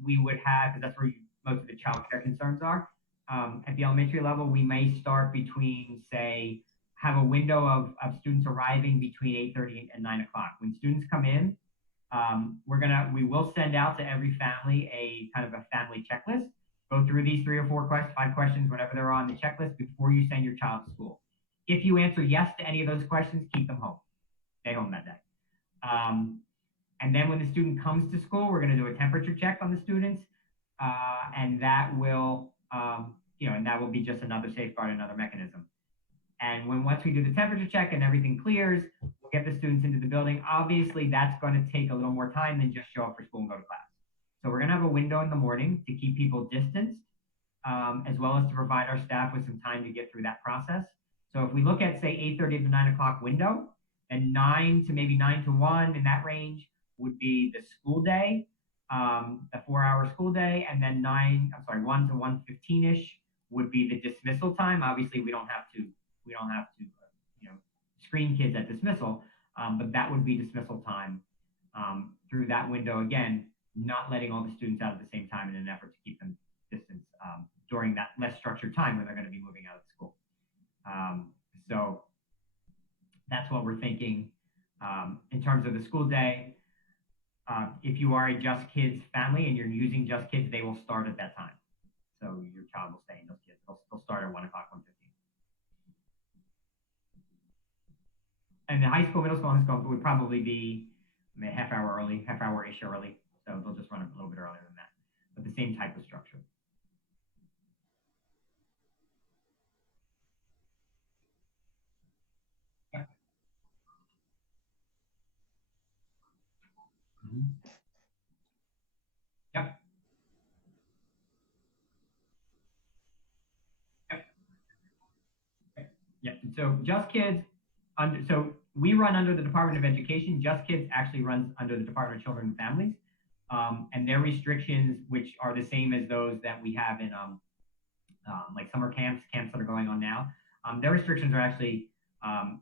we would have, because that's where most of the child care concerns are. At the elementary level, we may start between, say, have a window of students arriving between 8:30 and 9 o'clock. When students come in, we will send out to every family a kind of a family checklist. Go through these 5 questions, whenever they're on the checklist before you send your child to school. If you answer yes to any of those questions, keep them home. Stay home that day. And then when the student comes to school, we're going to do a temperature check on the students, and that will, and that will be just another safeguard, another mechanism. And once we do the temperature check and everything clears, we'll get the students into the building. Obviously, that's going to take a little more time than just show up for school and go to class. So we're going to have a window in the morning to keep people distanced, as well as to provide our staff with some time to get through that process. So if we look at, say, 8:30 to 9 o'clock window, and 9 to maybe 9 to 1 in that range would be the school day, the 4-hour school day, and then 1 to 1:15-ish would be the dismissal time. Obviously, we don't have to screen kids at dismissal, but that would be dismissal time through that window. Again, not letting all the students out at the same time in an effort to keep them distance during that less structured time when they're going to be moving out of school. So that's what we're thinking in terms of the school day. If you are a Just Kids family and you're using Just Kids, they will start at that time. So your child will stay in Just Kids. They'll start at 1 o'clock, 1:15. And the high school, middle school, and high school would probably be a half hour-ish early. So they'll just run a little bit earlier than that, but the same type of structure. Yep. Mm-hmm. Yep. Yep. Yep. So Just Kids, so we run under the Department of Education. Just Kids actually runs under the Department of Children and Families. And their restrictions, which are the same as those that we have in like summer camps that are going on now, their restrictions are actually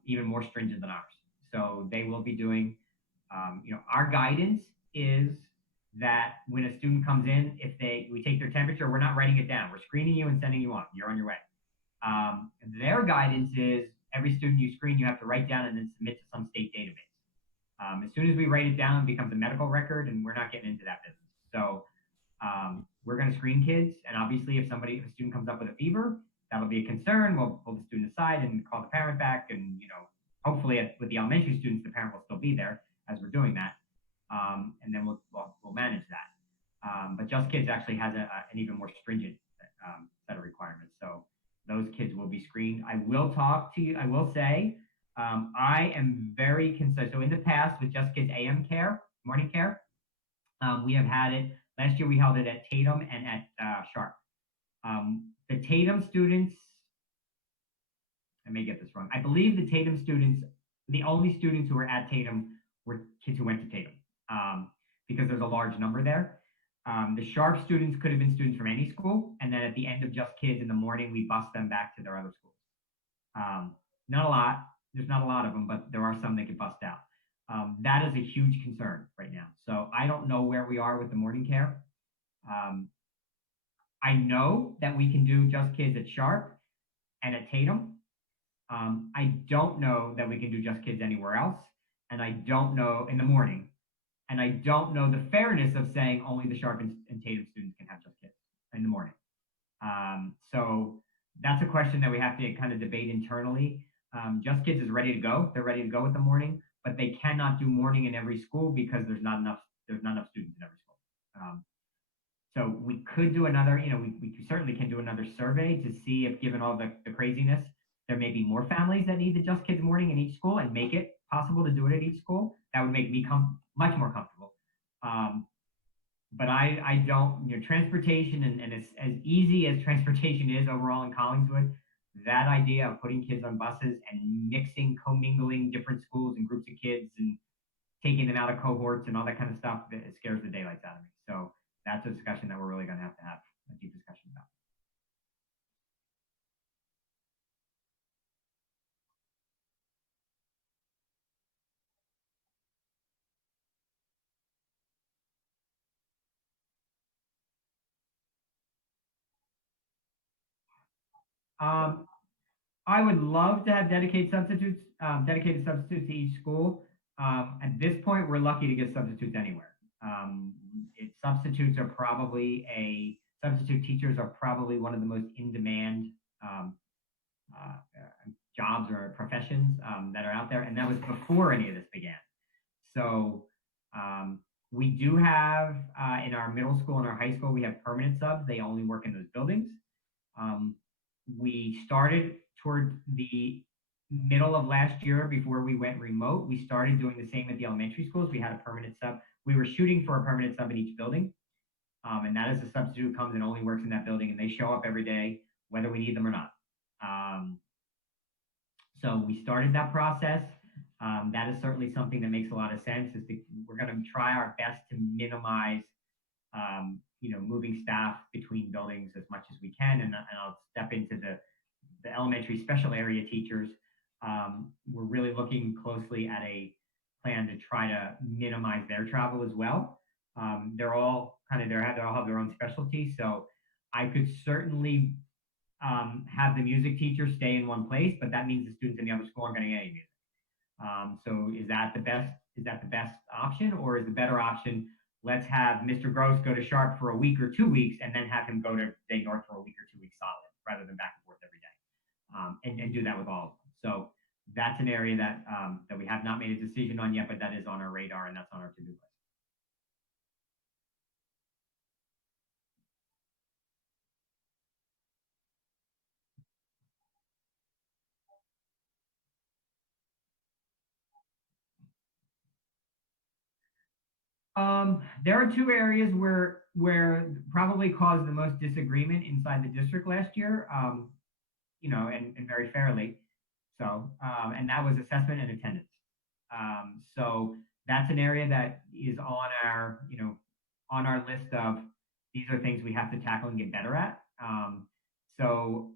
even more stringent than ours. So they will be doing, our guidance is that when a student comes in, we take their temperature, we're not writing it down. We're screening you and sending you on. You're on your way. Their guidance is every student you screen, you have to write down and then submit to some state database. As soon as we write it down, it becomes a medical record, and we're not getting into that business. So we're going to screen kids, and obviously, if a student comes up with a fever, that'll be a concern. We'll pull the student aside and call the parent back, and hopefully, with the elementary students, the parent will still be there as we're doing that, and then we'll manage that. But Just Kids actually has an even more stringent set of requirements. So those kids will be screened. I will say. I am very concerned. So in the past with Just Kids AM care, morning care, we have had it. Last year we held it at Tatum and at Sharp. The Tatum students, I may get this wrong. I believe the Tatum students, the only students who were at Tatum were kids who went to Tatum because there's a large number there. The Sharp students could have been students from any school. And then at the end of Just Kids in the morning, we bus them back to their other schools. Not a lot. There's not a lot of them, but there are some that get bussed out. That is a huge concern right now. So I don't know where we are with the morning care. I know that we can do Just Kids at Sharp and at Tatum. I don't know that we can do Just Kids anywhere else. And I don't know in the morning. And I don't know the fairness of saying only the Sharp and Tatum students can have Just Kids in the morning. So that's a question that we have to kind of debate internally. Just Kids is ready to go. They're ready to go with the morning, but they cannot do morning in every school because there's not enough students in every school. So we could do another, we certainly can do another survey to see if, given all the craziness, there may be more families that need the Just Kids morning in each school and make it possible to do it at each school. That would make me much more comfortable. But I don't, transportation and as easy as transportation is overall in Collingswood, that idea of putting kids on buses and mixing, commingling different schools and groups of kids and taking them out of cohorts and all that kind of stuff, it scares the daylights out of me. So that's a discussion that we're really going to have a deep discussion about. I would love to have dedicated substitutes to each school. At this point, we're lucky to get substitutes anywhere. Substitutes are probably substitute teachers are probably one of the most in-demand um, uh, jobs or professions that are out there, and that was before any of this began. So um, we do have in our middle school and our high school, we have permanent subs. They only work in those buildings. Um, we started toward the middle of last year before we went remote. We started doing the same at the elementary schools. We had a permanent sub. We were shooting for a permanent sub in each building. And that is a substitute who comes and only works in that building, and they show up every day, whether we need them or not. So we started that process. That is certainly something that makes a lot of sense. We're going to try our best to minimize moving staff between buildings as much as we can. And I'll step into the elementary special area teachers. We're really looking closely at a plan to try to minimize their travel as well. They're all they all have their own specialty. So I could certainly have the music teacher stay in one place, but that means the students in the other school aren't going to get any music. So is that the best option, or is the better option, let's have Mr. Gross go to Sharp for a week or 2 weeks and then have him go to Day North for a week or 2 weeks solid, rather than back and forth every day, and do that with all of them. So that's an area that we have not made a decision on yet, but that is on our radar and that's on our to-do list. There are two areas where probably caused the most disagreement inside the district last year. And very fairly so. And that was assessment and attendance. So that's an area that is on our list of these are things we have to tackle and get better at. So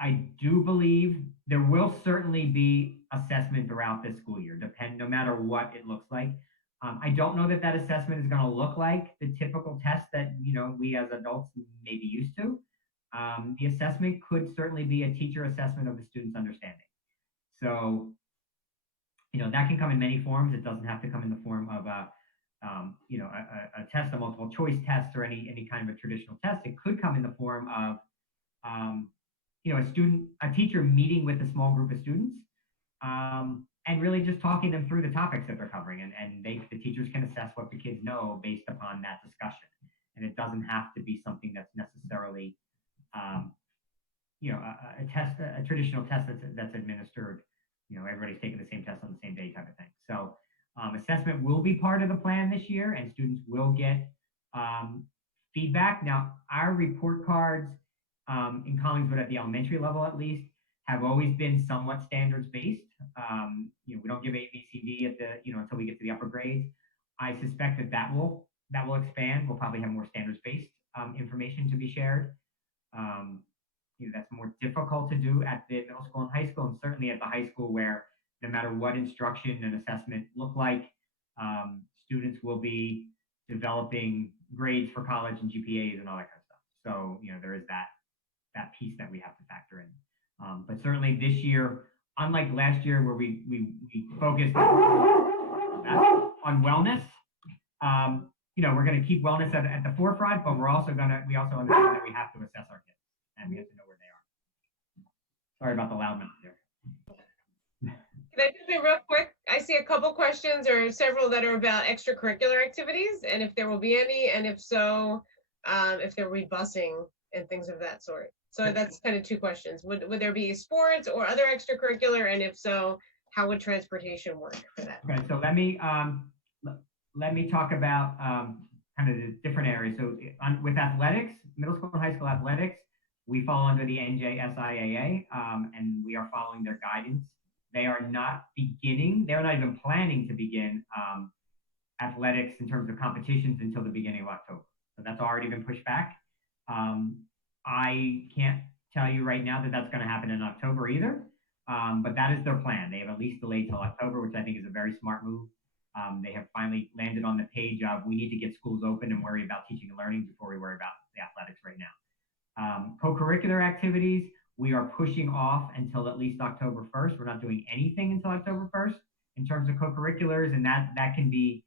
I do believe there will certainly be assessment throughout this school year, no matter what it looks like. I don't know that assessment is going to look like the typical test that we as adults may be used to. The assessment could certainly be a teacher assessment of the student's understanding. So, that can come in many forms. It doesn't have to come in the form of a test, a multiple choice test, or any kind of a traditional test. It could come in the form of, a teacher meeting with a small group of students, and really just talking them through the topics that they're covering. And the teachers can assess what the kids know based upon that discussion. And it doesn't have to be something that's necessarily a traditional test that's administered. Everybody's taking the same test on the same day type of thing. So assessment will be part of the plan this year, and students will get feedback. Now, our report cards in Collingswood at the elementary level, at least, have always been somewhat standards based. We don't give A, B, C, D until we get to the upper grades. I suspect that will expand. We'll probably have more standards based information to be shared. That's more difficult to do at the middle school and high school, and certainly at the high school, where no matter what instruction and assessment look like, students will be developing grades for college and GPAs and all that kind of stuff. So there is that piece that we have to factor in. But certainly this year, unlike last year where we focused on wellness, we're going to keep wellness at the forefront, but we also understand that we have to assess our kids and we have to know where they are. Sorry about the loud mouth there. Can I jump in real quick? I see a couple questions or several that are about extracurricular activities, and if there will be any, and if so, if there will be busing and things of that sort. So that's kind of two questions. Would there be sports or other extracurricular, and if so, how would transportation work for that? Okay, so let me talk about kind of the different areas. So with athletics, middle school and high school athletics, We fall under the NJSIAA, and we are following their guidance. They are not beginning, they're not even planning to begin athletics in terms of competitions until the beginning of October. So that's already been pushed back. I can't tell you right now that that's going to happen in October either, but that is their plan. They have at least delayed till October, which I think is a very smart move. They have finally landed on the page of we need to get schools open and worry about teaching and learning before we worry about the athletics right now. Co-curricular activities, we are pushing off until at least October 1st. We're not doing anything until October 1st in terms of co-curriculars, and that can be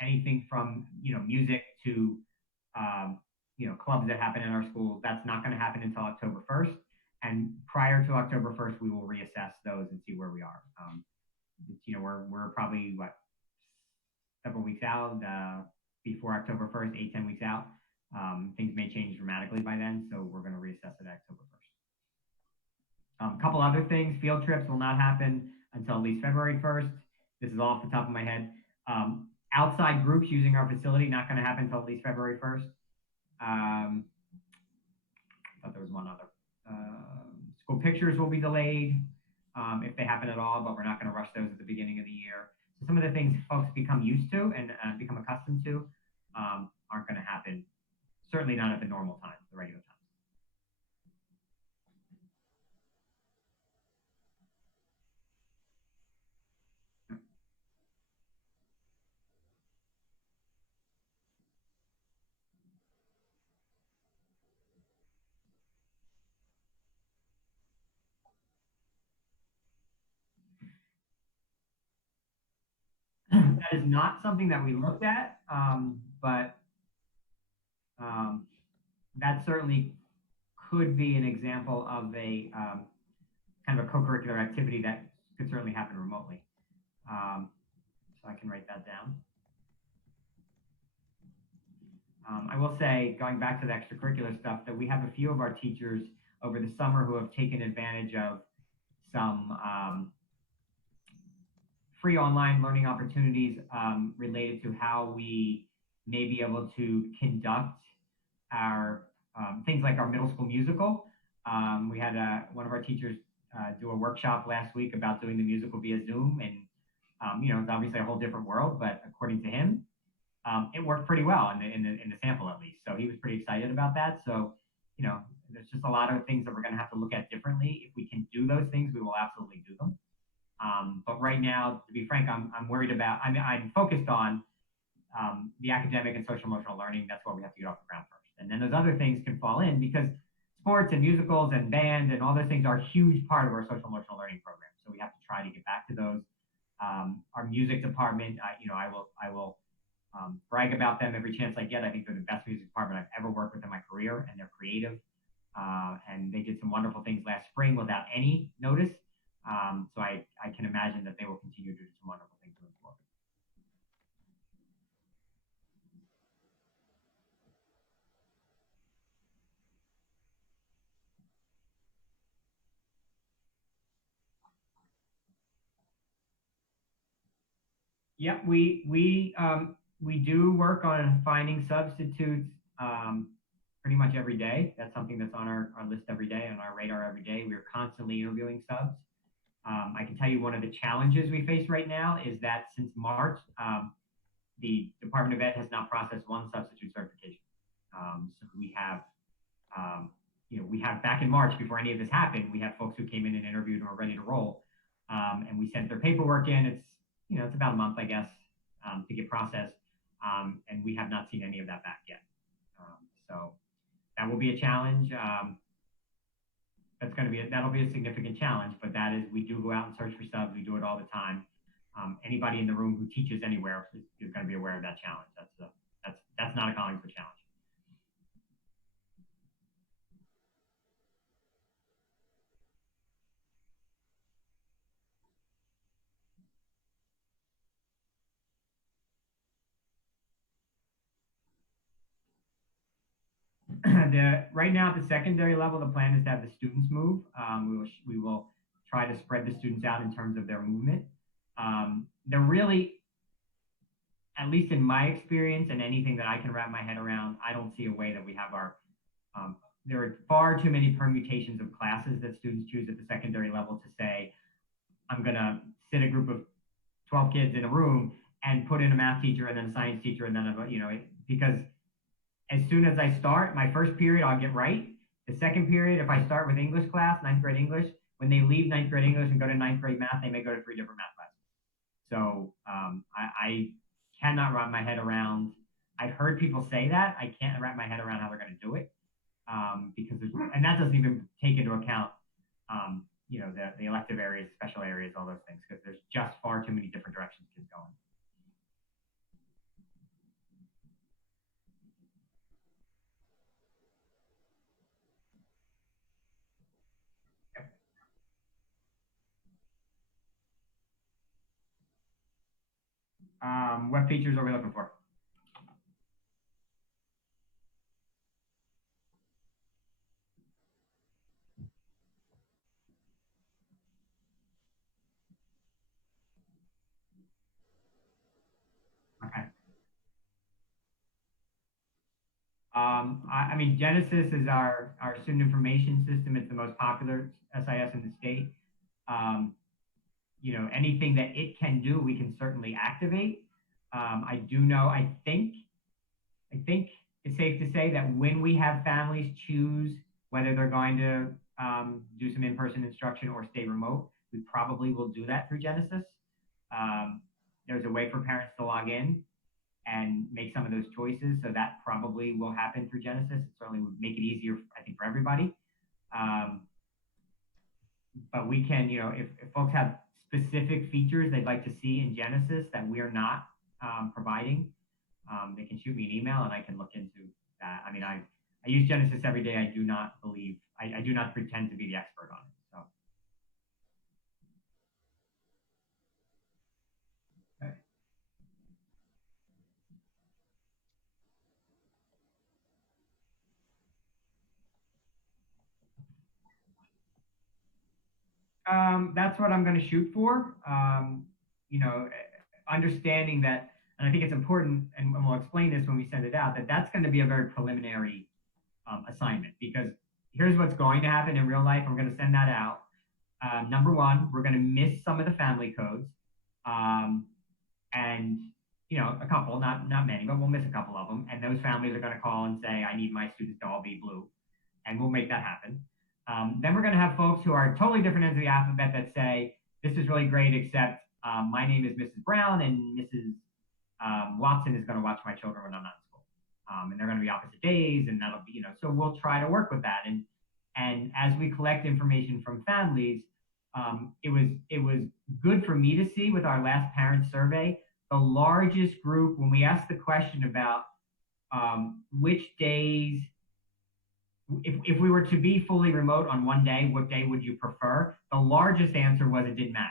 anything from music to clubs that happen in our schools. That's not going to happen until October 1st, and prior to October 1st, we will reassess those and see where we are. We're probably several weeks out before October 1st, 8-10 weeks out. Things may change dramatically by then, so we're going to reassess it October 1st. A couple other things, field trips will not happen until at least February 1st. This is off the top of my head. Outside groups using our facility, not going to happen until at least February 1st. I thought there was one other. School pictures will be delayed if they happen at all, but we're not going to rush those at the beginning of the year. So some of the things folks become used to and become accustomed to aren't going to happen. Certainly not at the normal time, the regular time. That is not something that we looked at, but that certainly could be an example of a kind of a co-curricular activity that could certainly happen remotely. So I can write that down. I will say, going back to the extracurricular stuff, that we have a few of our teachers over the summer who have taken advantage of some free online learning opportunities related to how we may be able to conduct our things like our middle school musical. We had one of our teachers do a workshop last week about doing the musical via Zoom, and it's obviously a whole different world, but according to him, it worked pretty well in the sample at least. So he was pretty excited about that. So there's just a lot of things that we're going to have to look at differently. If we can do those things, we will absolutely do them. But right now, to be frank, I'm worried about. I'm focused on the academic and social emotional learning. That's what we have to get off the ground first, and then those other things can fall in because sports and musicals and band and all those things are a huge part of our social emotional learning program. So we have to try to get back to those. Our music department, I will brag about them every chance I get. I think they're the best music department I've ever worked with in my career, and they're creative. And they did some wonderful things last spring without any notice. So I can imagine that they will continue to do some wonderful things moving forward. Yep, we do work on finding substitutes pretty much every day. That's something that's on our list every day, on our radar every day. We are constantly interviewing subs. I can tell you one of the challenges we face right now is that since March, the Department of Ed has not processed one substitute certification. So we have back in March, before any of this happened, we had folks who came in and interviewed and were ready to roll. And we sent their paperwork in. It's about a month, I guess, to get processed. And we have not seen any of that back yet. So that will be a challenge. That'll be a significant challenge, but we do go out and search for subs. We do it all the time. Anybody in the room who teaches anywhere is going to be aware of that challenge. That's not a Collingswood challenge. Right now at the secondary level, the plan is to have the students move. We will try to spread the students out in terms of their movement. They're really, at least in my experience and anything that I can wrap my head around, I don't see a way that we have our there are far too many permutations of classes that students choose at the secondary level to say, I'm going to sit a group of 12 kids in a room and put in a math teacher and then a science teacher and then, because as soon as I start, my first period, I'll get right. The second period, if I start with English class, ninth grade English, when they leave ninth grade English and go to ninth grade math, they may go to 3 different math classes. So I cannot wrap my head around. I've heard people say that. I can't wrap my head around how they're going to do it because and that doesn't even take into account, the elective areas, special areas, all those things, because there's just far too many different directions kids going. What features are we looking for? Okay. I mean, Genesis is our student information system. It's the most popular SIS in the state. Anything that it can do, we can certainly activate. I do know, I think it's safe to say that when we have families choose whether they're going to do some in-person instruction or stay remote, we probably will do that through Genesis. There's a way for parents to log in and make some of those choices. So that probably will happen through Genesis. It certainly would make it easier, I think, for everybody. But we can, if folks have specific features they'd like to see in Genesis that we're not providing, they can shoot me an email and I can look into that. I mean, I use Genesis every day. I do not believe, I do not pretend to be the expert on it. So. Okay. That's what I'm going to shoot for. Understanding that, and I think it's important, and we'll explain this when we send it out, that's going to be a very preliminary assignment, because here's what's going to happen in real life. I'm going to send that out. Number one, we're going to miss some of the family codes, and a couple, not many, but we'll miss a couple of them. And those families are going to call and say, I need my students to all be blue, and we'll make that happen. Then we're going to have folks who are totally different ends of the alphabet that say, this is really great, except my name is Mrs. Brown and Mrs. Watson is going to watch my children when I'm not in school. And they're going to be opposite days, and that'll be, so we'll try to work with that. And as we collect information from families, it was good for me to see with our last parent survey, the largest group, when we asked the question about which days, if we were to be fully remote on one day, what day would you prefer? The largest answer was it didn't matter,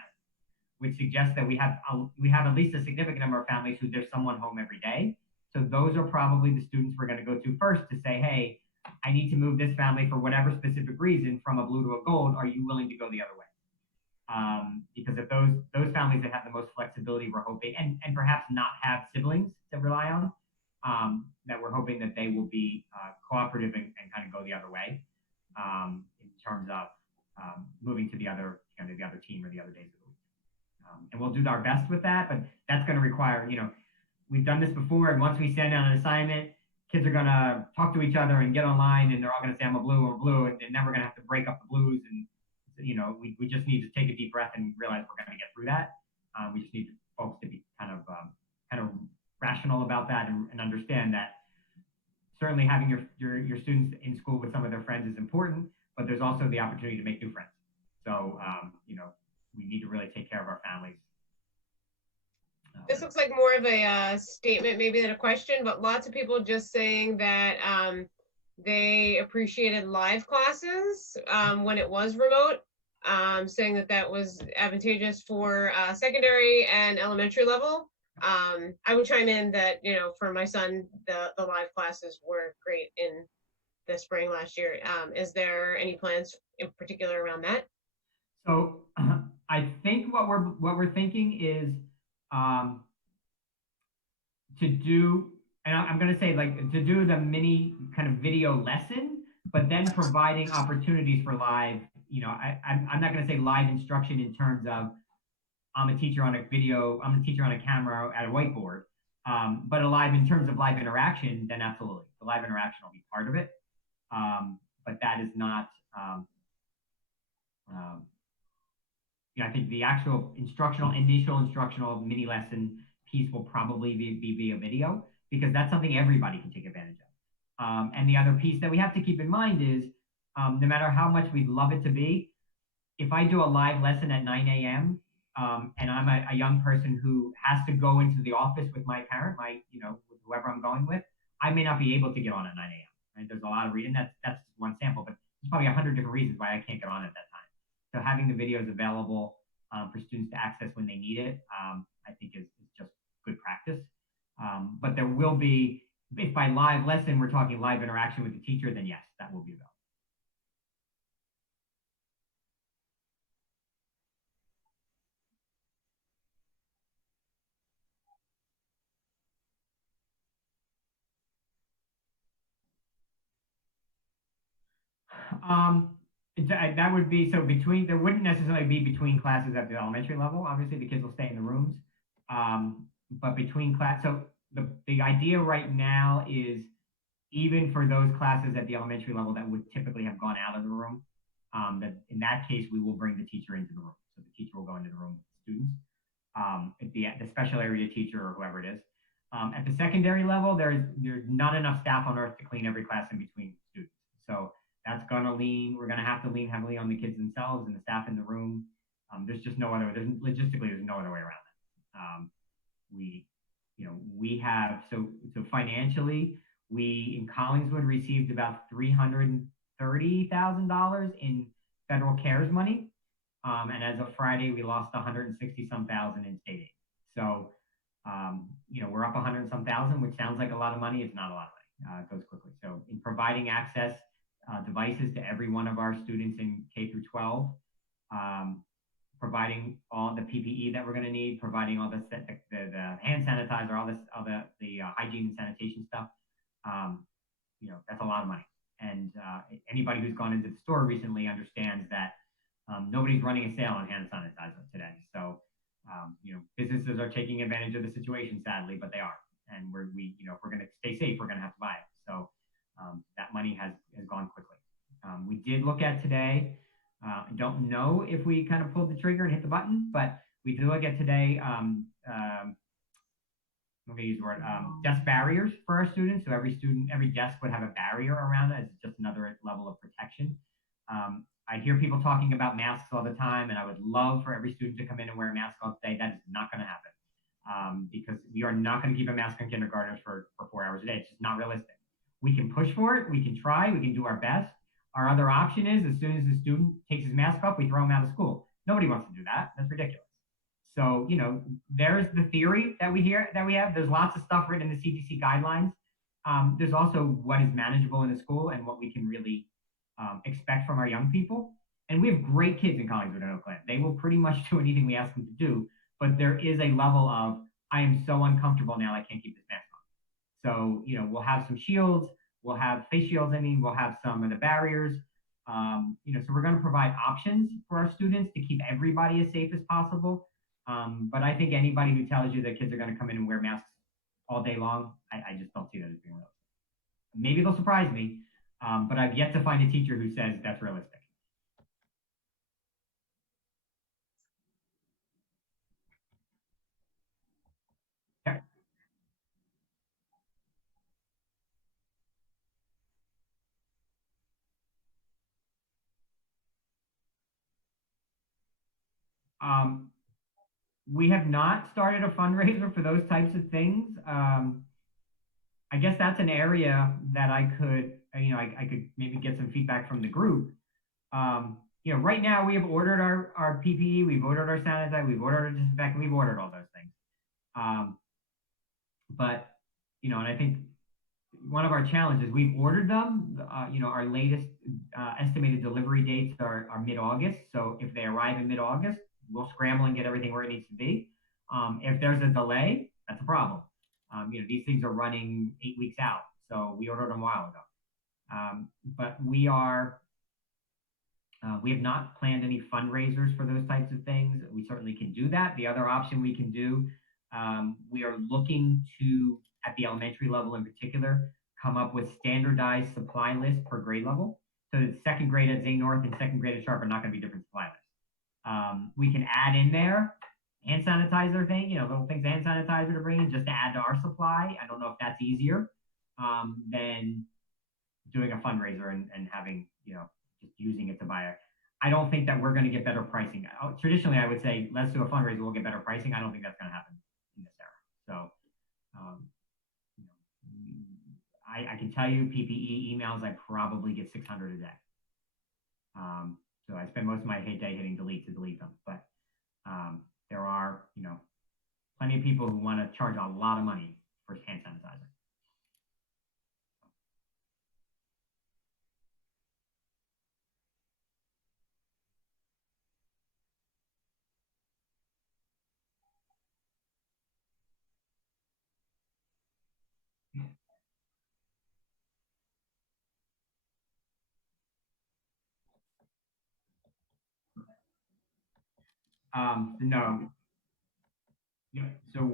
which suggests that we have at least a significant number of families who there's someone home every day. So those are probably the students we're going to go to first to say, hey, I need to move this family for whatever specific reason from a blue to a gold. Are you willing to go the other way? Because if those families that have the most flexibility, we're hoping, and perhaps not have siblings to rely on, that we're hoping that they will be cooperative and kind of go the other way in terms of moving to the other team or the other days of the week. And we'll do our best with that, but that's going to require, we've done this before, and once we send out an assignment, kids are going to talk to each other and get online, and they're all going to say, I'm a blue, or blue, and then we're going to have to break up the blues, and we just need to take a deep breath and realize we're going to get through that. We just need folks to be kind of rational about that and understand that certainly having your students in school with some of their friends is important, but there's also the opportunity to make new friends. So, we need to really take care of our families. This looks like more of a statement maybe than a question, but lots of people just saying that they appreciated live classes when it was remote, saying that was advantageous for secondary and elementary level. I would chime in that, for my son, the live classes were great in the spring last year. Is there any plans in particular around that? So I think what we're thinking is to do, and I'm going to say, like, to do the mini kind of video lesson but then providing opportunities for live, I'm not going to say live instruction in terms of I'm a teacher on a video, I'm a teacher on a camera at a whiteboard, but alive in terms of live interaction, then absolutely. The live interaction will be part of it, but that is not, um, um, I think the actual initial instructional mini lesson piece will probably be via video because that's something everybody can take advantage of. And the other piece that we have to keep in mind is no matter how much we'd love it to be, if I do a live lesson at 9 a.m. And I'm a young person who has to go into the office with my parent, with whoever I'm going with, I may not be able to get on at 9 a.m. Right? There's a lot of reasons. That's one sample, but there's probably 100 different reasons why I can't get on at that time. So having the videos available for students to access when they need it, I think is just good practice. But there will be, if by live lesson we're talking live interaction with the teacher, then yes, that will be available. Um, that would be so between. There wouldn't necessarily be between classes at the elementary level. Obviously, the kids will stay in the rooms, but between class. So the idea right now is even for those classes at the elementary level that would typically have gone out of the room, that in that case we will bring the teacher into the room. So the teacher will go into the room with the students, the special area teacher or whoever it is. At the secondary level, there's not enough staff on earth to clean every class in between students. So that's gonna lean. We're gonna have to lean heavily on the kids themselves and the staff in the room. There's just no other. There's no other way around that. We, we have so financially, we in Collingswood received about $330,000 in federal CARES money, and as of Friday, we lost 160 some thousand in state aid. So, we're up 100 some thousand, which sounds like a lot of money. It's not a lot of money. It goes quickly. So, in providing access devices to every one of our students in K through 12, um, providing all the PPE that we're going to need, providing all the hand sanitizer, all the hygiene and sanitation stuff. Um, that's a lot of money. And anybody who's gone into the store recently understands that nobody's running a sale on hand sanitizer today. So, businesses are taking advantage of the situation, sadly, but they are. And if we're going to stay safe, we're going to have to buy it. So that money has gone quickly. We did look at today. I don't know if we kind of pulled the trigger and hit the button, but we did look at today. I'm going to use the word desk barriers for our students. So every desk would have a barrier around it. It's just another level of protection. I hear people talking about masks all the time, and I would love for every student to come in and wear a mask all day. That is not going to happen because we are not going to keep a mask on kindergartners for 4 hours a day. It's just not realistic. We can push for it. We can try. We can do our best. Our other option is as soon as the student takes his mask off, we throw him out of school. Nobody wants to do that. That's ridiculous. So, there's the theory that we have. There's lots of stuff written in the CDC guidelines. There's also what is manageable in a school and what we can really expect from our young people. And we have great kids in Collingswood and Oaklyn. They will pretty much do anything we ask them to do. But there is a level of, I am so uncomfortable now, I can't keep this mask on. So, we'll have some shields. We'll have face shields. We'll have some of the barriers. So we're going to provide options for our students to keep everybody as safe as possible. But I think anybody who tells you that kids are going to come in and wear masks all day long, I just don't see that as being realistic. Maybe they'll surprise me, but I've yet to find a teacher who says that's realistic. Yeah. Um, we have not started a fundraiser for those types of things. I guess that's an area that I could, I could maybe get some feedback from the group. Right now we have ordered our PPE, we've ordered our sanitizer, we've ordered our disinfectant, we've ordered all those things. Um, but, and I think one of our challenges, we've ordered them. Our latest estimated delivery dates are mid-August. So if they arrive in mid-August, we'll scramble and get everything where it needs to be. If there's a delay, that's a problem. These things are running 8 weeks out. So we ordered them a while ago. But we have not planned any fundraisers for those types of things. We certainly can do that. The other option we can do, we are looking to, at the elementary level in particular, come up with standardized supply lists per grade level. So that second grade at Zane North and second grade at Sharp are not going to be different supply lists. We can add in there hand sanitizer thing, little things, hand sanitizer to bring in just to add to our supply. I don't know if that's easier than doing a fundraiser and having, just using it to buy it. I don't think that we're going to get better pricing. Traditionally, I would say let's do a fundraiser, we'll get better pricing. I don't think that's going to happen in this era. So, I can tell you PPE emails, I probably get 600 a day. So I spend most of my day hitting delete to delete them. But there are, plenty of people who want to charge a lot of money for hand sanitizer. No. Yeah. So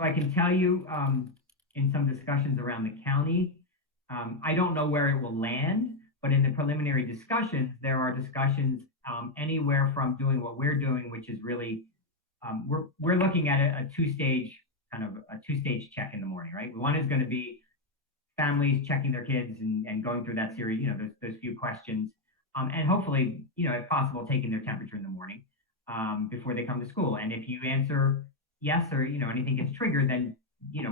I can tell you in some discussions around the county, I don't know where it will land, but in the preliminary discussions, there are discussions anywhere from doing what we're doing, which is really, we're looking at a two-stage check in the morning, right? One is going to be families checking their kids and going through that series, those few questions, and hopefully, if possible, taking their temperature in the morning before they come to school. And if you answer yes or anything gets triggered, then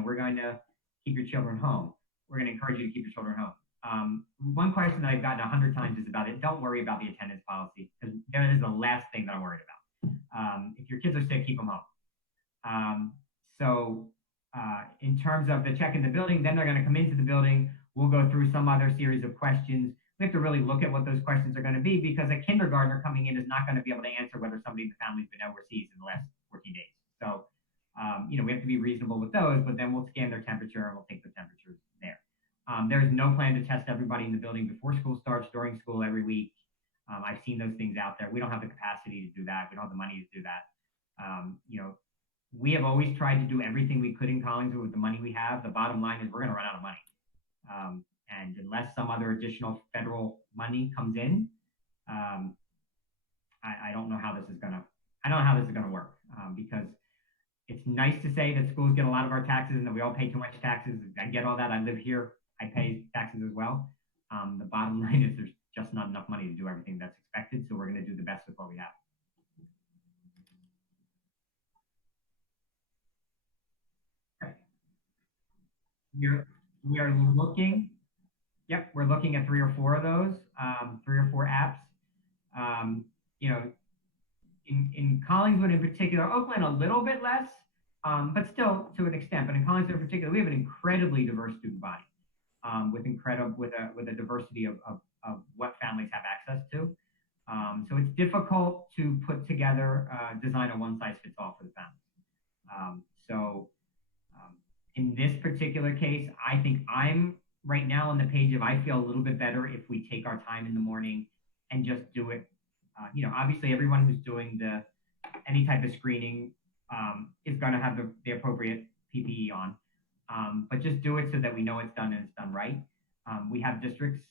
we're going to keep your children home. We're going to encourage you to keep your children home. One question that I've gotten 100 times is about it. Don't worry about the attendance policy because that is the last thing that I'm worried about. If your kids are sick, keep them home. In terms of the check in the building, then they're going to come into the building. We'll go through some other series of questions. We have to really look at what those questions are going to be because a kindergartner coming in is not going to be able to answer whether somebody in the family's been overseas in the last 14 days. So, we have to be reasonable with those, but then we'll scan their temperature and we'll take the temperatures there. There's no plan to test everybody in the building before school starts, during school, every week. I've seen those things out there. We don't have the capacity to do that. We don't have the money to do that. We have always tried to do everything we could in Collingswood with the money we have. The bottom line is we're going to run out of money. And unless some other additional federal money comes in, I don't know how this is gonna work because it's nice to say that schools get a lot of our taxes and that we all pay too much taxes. I get all that. I live here. I pay taxes as well. The bottom line is there's just not enough money to do everything that's expected. So we're going to do the best with what we have. We are looking. Yep, we're looking at 3 or 4 of those, 3 or 4 apps. Um, you know, in Collingswood in particular, Oaklyn a little bit less, but still to an extent. But in Collingswood in particular, we have an incredibly diverse student body with a diversity of what families have access to. So it's difficult to put together design a one size fits all for the families. In this particular case, I think I'm right now on the page of I feel a little bit better if we take our time in the morning and just do it. Obviously everyone who's doing any type of screening is going to have the appropriate PPE on, but just do it so that we know it's done and it's done right. We have districts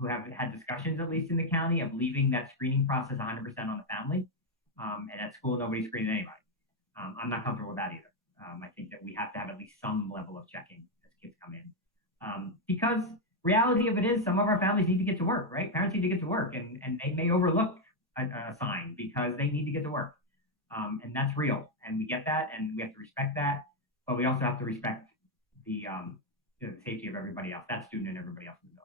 who have had discussions, at least in the county, of leaving that screening process 100% on the family, and at school nobody's screening anybody. I'm not comfortable with that either. I think that we have to have at least some level of checking as kids come in. Because reality of it is some of our families need to get to work, right? Parents need to get to work and they may overlook a sign because they need to get to work. And that's real. And we get that and we have to respect that, but we also have to respect the safety of everybody else, that student and everybody else in the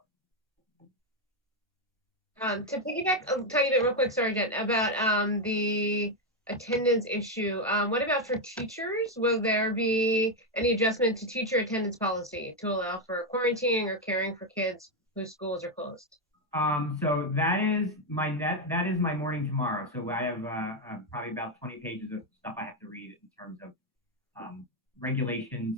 building. To piggyback a tiny bit real quick, sorry, Jen, about the attendance issue. What about for teachers? Will there be any adjustment to teacher attendance policy to allow for quarantining or caring for kids whose schools are closed? So that is my morning tomorrow. So I have probably about 20 pages of stuff I have to read in terms of regulations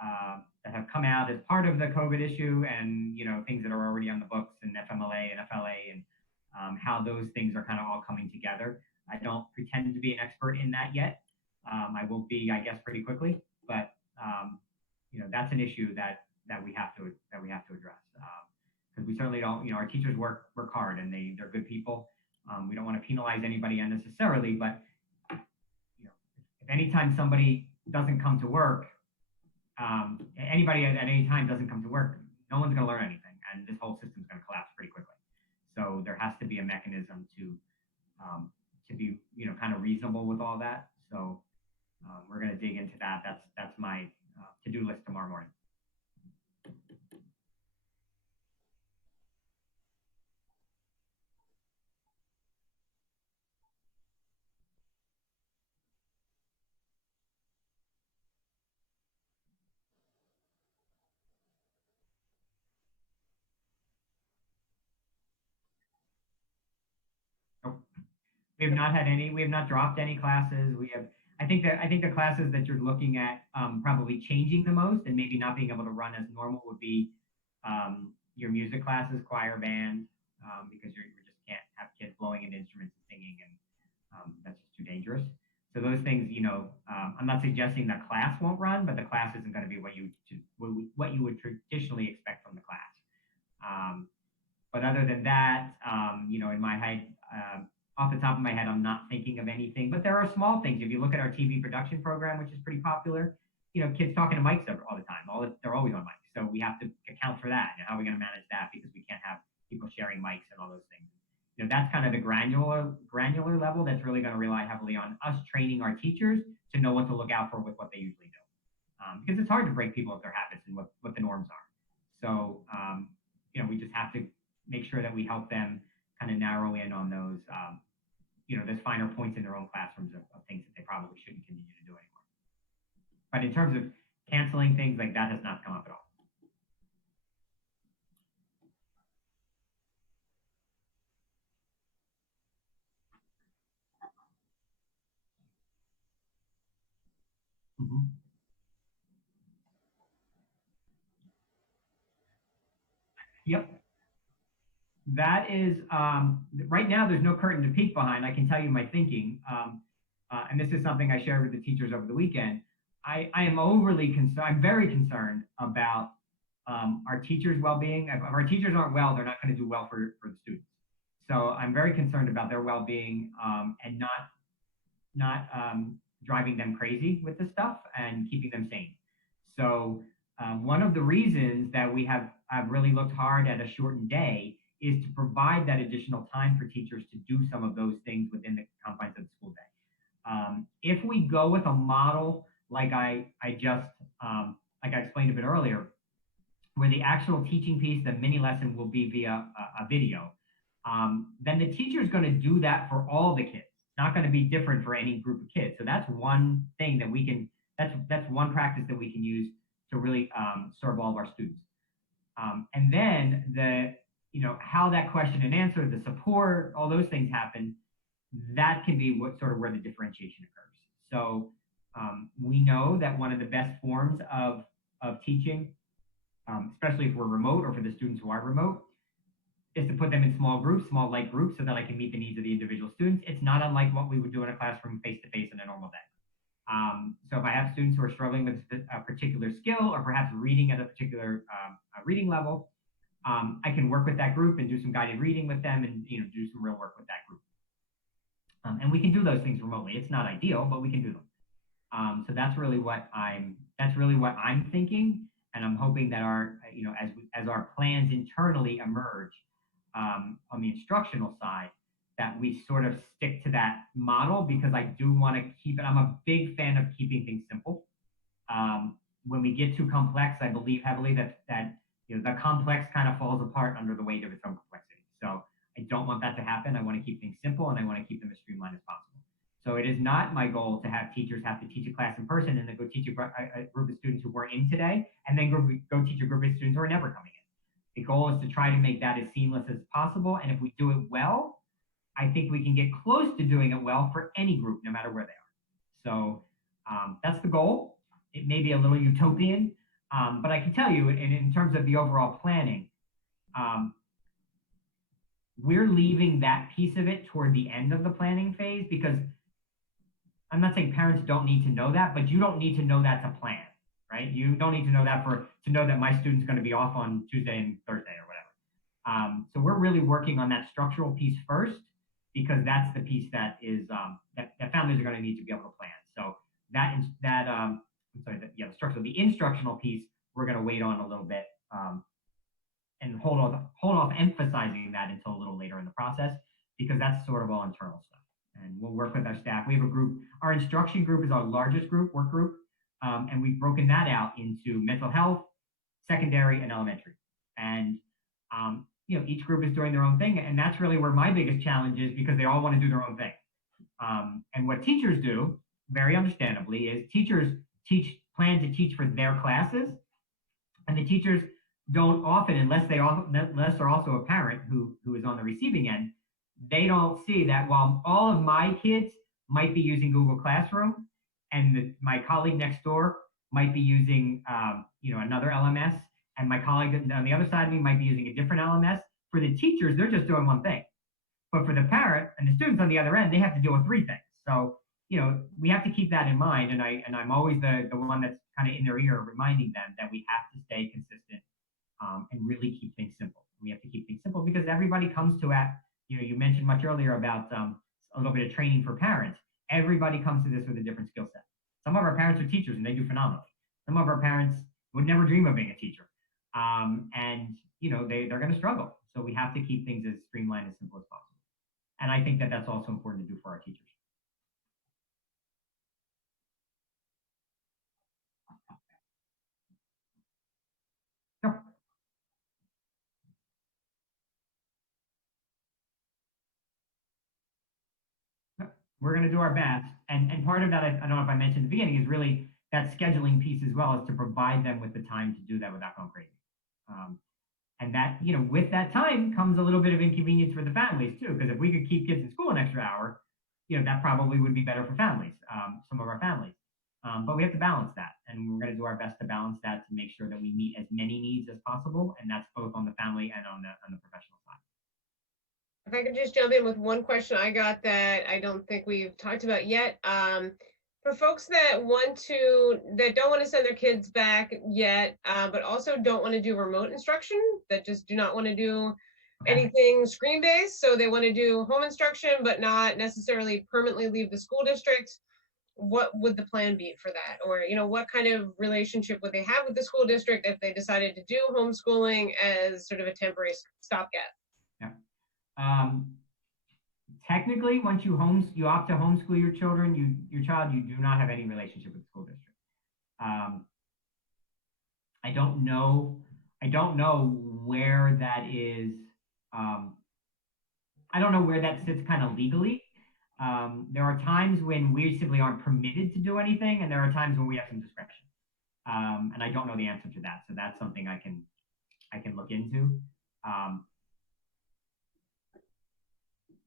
that have come out as part of the COVID issue, and things that are already on the books, and FMLA and FLA, and how those things are kind of all coming together. I don't pretend to be an expert in that yet. I will be, I guess, pretty quickly, but that's an issue that we have to address, because we certainly don't. Our teachers work hard, and they're good people. We don't want to penalize anybody unnecessarily, but if anytime somebody doesn't come to work, anybody at any time doesn't come to work, no one's going to learn anything, and this whole system's going to collapse pretty quickly. So there has to be a mechanism to be kind of reasonable with all that. So we're going to dig into that. That's my to-do list tomorrow morning. Nope. We have not had any. We have not dropped any classes. We have. I think the classes that you're looking at probably changing the most and maybe not being able to run as normal would be your music classes, choir, band, because you just can't have kids blowing into instruments and singing, and that's just too dangerous. So those things, I'm not suggesting that class won't run, but the class isn't going to be what you would traditionally expect from the class. But other than that, in my head, off the top of my head, I'm not thinking of anything. But there are small things. If you look at our TV production program, which is pretty popular, kids talking to mics all the time. They're always on mics. So we have to account for that. And how are we going to manage that? Because we can't have people sharing mics and all those things. That's kind of the granular level that's really going to rely heavily on us training our teachers to know what to look out for with what they usually do. Because it's hard to break people of their habits and what the norms are. So, we just have to make sure that we help them kind of narrow in on those, those finer points in their own classrooms of things that they probably shouldn't continue to do anymore. But in terms of canceling things, like that has not come up at all. Mm-hmm. Yep. That is, right now, there's no curtain to peek behind. I can tell you my thinking. And this is something I shared with the teachers over the weekend. I am overly concerned. I'm very concerned about our teachers' well-being. If our teachers aren't well, they're not going to do well for the students. So I'm very concerned about their well-being, and not driving them crazy with this stuff and keeping them sane. So one of the reasons that we have really looked hard at a shortened day is to provide that additional time for teachers to do some of those things within the confines of the school day. If we go with a model like I explained a bit earlier, where the actual teaching piece, the mini lesson, will be via a video, then the teacher is going to do that for all the kids. It's not going to be different for any group of kids. So that's one thing that we can. That's one practice that we can use to really serve all of our students. And then how that question and answer, the support, all those things happen. That can be where the differentiation occurs. So we know that one of the best forms of teaching, especially if we're remote or for the students who are remote, is to put them in small groups, small light groups, so that I can meet the needs of the individual students. It's not unlike what we would do in a classroom face-to-face in a normal day. So if I have students who are struggling with a particular skill, or perhaps reading at a particular reading level, I can work with that group and do some guided reading with them, and do some real work with that group. And we can do those things remotely. It's not ideal, but we can do them. So that's really what I'm thinking, and I'm hoping that as our plans internally emerge on the instructional side, that we sort of stick to that model, because I do want to keep it. I'm a big fan of keeping things simple. When we get too complex, I believe heavily that the complex kind of falls apart under the weight of its own complexity. So I don't want that to happen. I want to keep things simple, and I want to keep them as streamlined as possible. So it is not my goal to have teachers have to teach a class in person and then go teach a group of students who weren't in today, and then go teach a group of students who are never coming in. The goal is to try to make that as seamless as possible. And if we do it well, I think we can get close to doing it well for any group, no matter where they are. So that's the goal. It may be a little utopian, But I can tell you, in terms of the overall planning, um, we're leaving that piece of it toward the end of the planning phase because I'm not saying parents don't need to know that, but you don't need to know that to plan, right? You don't need to know that to know that my student's going to be off on Tuesday and Thursday or whatever. So we're really working on that structural piece first because that's the piece that is that families are going to need to be able to plan. So I'm sorry, the instructional piece we're going to wait on a little bit and hold off emphasizing that until a little later in the process because that's sort of all internal stuff. And we'll work with our staff. We have a group. Our instruction group is our largest work group, and we've broken that out into mental health, secondary, and elementary. And each group is doing their own thing, and that's really where my biggest challenge is because they all want to do their own thing. And what teachers do, very understandably, is teachers plan to teach for their classes, and the teachers don't often, unless they're also a parent who is on the receiving end, they don't see that while all of my kids might be using Google Classroom, and my colleague next door might be using another LMS, and my colleague on the other side of me might be using a different LMS. For the teachers, they're just doing one thing. But for the parent and the students on the other end, they have to deal with three things. So, we have to keep that in mind. And I'm always the one that's kind of in their ear reminding them that we have to stay consistent and really keep things simple. We have to keep things simple because everybody comes to it. You mentioned much earlier about a little bit of training for parents. Everybody comes to this with a different skill set. Some of our parents are teachers and they do phenomenally. Some of our parents would never dream of being a teacher. And they're going to struggle. So we have to keep things as streamlined, as simple as possible. And I think that that's also important to do for our teachers. Sure. We're going to do our best. And part of that, I don't know if I mentioned at the beginning, is really that scheduling piece as well, is to provide them with the time to do that without going crazy. And that, with that time comes a little bit of inconvenience for the families too, because if we could keep kids in school an extra hour, that probably would be better for families, some of our families. But we have to balance that, and we're going to do our best to balance that to make sure that we meet as many needs as possible, and that's both on the family and on the professional side. If I could just jump in with one question I got that I don't think we've talked about yet. For folks that don't want to send their kids back yet, but also don't want to do remote instruction, that just do not want to do anything screen-based, so they want to do home instruction, but not necessarily permanently leave the school district, what would the plan be for that? Or, what kind of relationship would they have with the school district if they decided to do homeschooling as sort of a temporary stopgap? Yeah. Technically, once you opt to homeschool your your child, you do not have any relationship with the school district. I don't know where that is. I don't know where that sits kind of legally. There are times when we simply aren't permitted to do anything, and there are times when we have some discretion. And I don't know the answer to that, so that's something I can look into.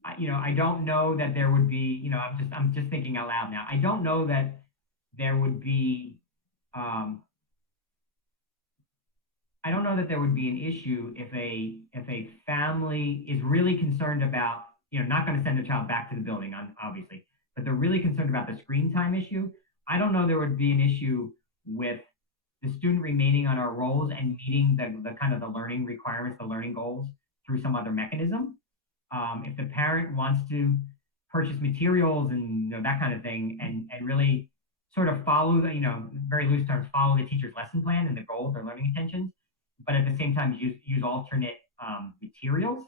I don't know that there would be, I'm just thinking out loud now. I don't know that there would be, I don't know that there would be an issue if a family is really concerned about, not going to send their child back to the building, obviously, but they're really concerned about the screen time issue. I don't know there would be an issue with the student remaining on our rolls and meeting the kind of the learning requirements, the learning goals through some other mechanism. If the parent wants to purchase materials and that kind of thing, and really sort of follow the, very loose terms, follow the teacher's lesson plan and the goals or learning intentions, but at the same time use alternate materials,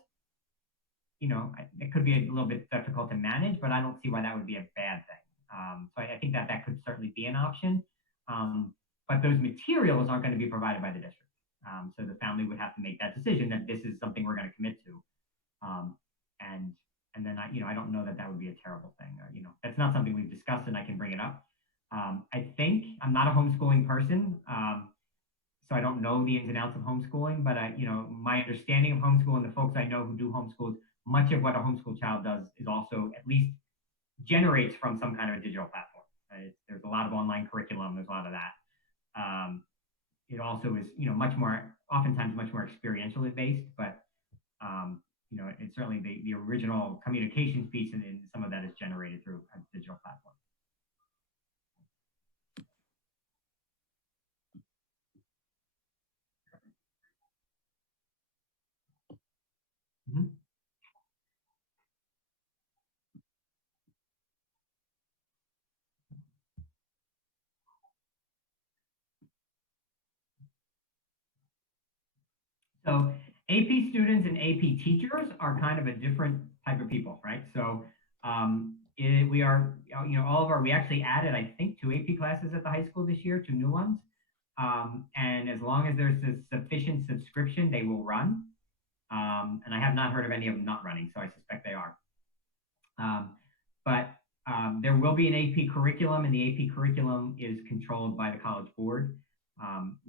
it could be a little bit difficult to manage, but I don't see why that would be a bad thing. So I think that could certainly be an option. But those materials aren't going to be provided by the district. So the family would have to make that decision that this is something we're going to commit to. And then I don't know that would be a terrible thing. That's not something we've discussed, and I can bring it up. I think I'm not a homeschooling person, so I don't know the ins and outs of homeschooling. But my understanding of homeschooling, the folks I know who do homeschools, much of what a homeschool child does is also at least generates from some kind of a digital platform. There's a lot of online curriculum. There's a lot of that. it also is, much more, oftentimes much more experientially based, but, it's certainly the original communications piece, and some of that is generated through a digital platform. Mhm. So AP students and AP teachers are kind of a different type of people, right? So we are, we actually added, I think, 2 AP classes at the high school this year, 2 new ones. And as long as there's a sufficient subscription, they will run. And I have not heard of any of them not running, so I suspect they are. But there will be an AP curriculum, and the AP curriculum is controlled by the College Board.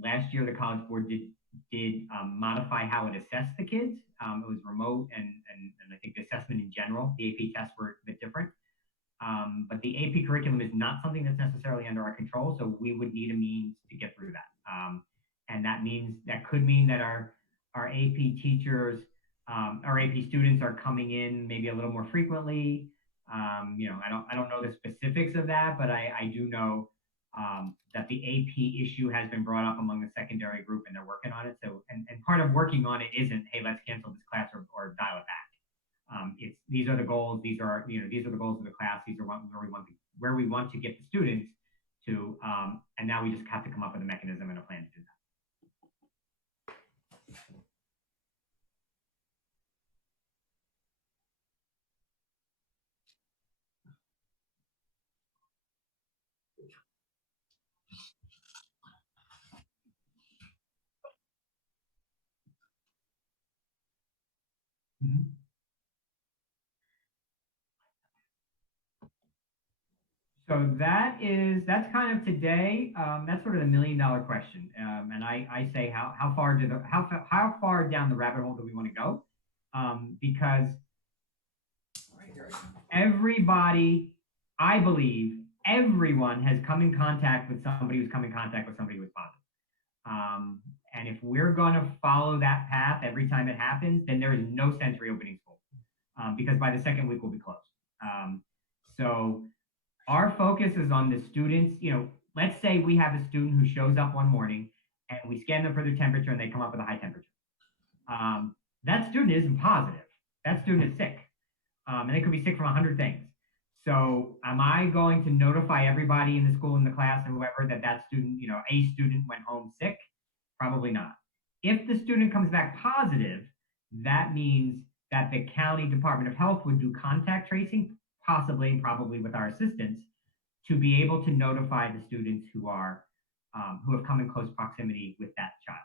Last year, the College Board did modify how it assessed the kids. It was remote, and I think the assessment in general, the AP tests were a bit different. But the AP curriculum is not something that's necessarily under our control, so we would need a means to get through that. And that could mean that our AP teachers, our AP students are coming in maybe a little more frequently. I don't know the specifics of that, but I do know that the AP issue has been brought up among the secondary group, and they're working on it. So, and part of working on it isn't, hey, let's cancel this class or dial it back. These are the goals. These are the goals of the class. These are where we want to get the students to, and now we just have to come up with a mechanism and a plan to do that. Mm-hmm. So that's kind of today. That's sort of the $1 million question. And I say how far down the rabbit hole do we want to go? Because everybody, I believe, everyone has come in contact with somebody who's come in contact with somebody who was positive. And if we're going to follow that path every time it happens, then there is no sense reopening school, because by the second week we'll be closed. So our focus is on the students. Let's say we have a student who shows up one morning and we scan them for their temperature and they come up with a high temperature. That student isn't positive. That student is sick. And they could be sick from 100 things. So am I going to notify everybody in the school, in the class, and whoever that student, a student went home sick? Probably not. If the student comes back positive, that means that the county Department of Health would do contact tracing, possibly and probably with our assistance, to be able to notify the students who have come in close proximity with that child.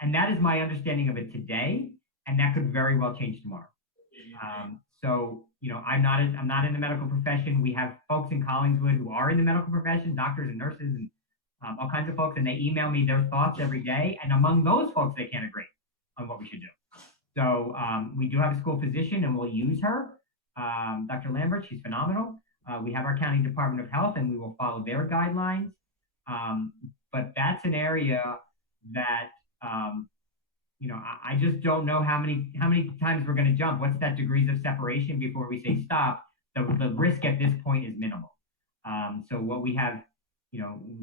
And that is my understanding of it today, and that could very well change tomorrow. So, I'm not in the medical profession. We have folks in Collingswood who are in the medical profession, doctors and nurses and all kinds of folks, and they email me their thoughts every day. And among those folks, they can't agree on what we should do. So we do have a school physician, and we'll use her, Dr. Lambert. She's phenomenal. We have our county Department of Health, and we will follow their guidelines. But that's an area that I just don't know how many times we're going to jump. What's that degrees of separation before we say stop? The risk at this point is minimal. So what we have,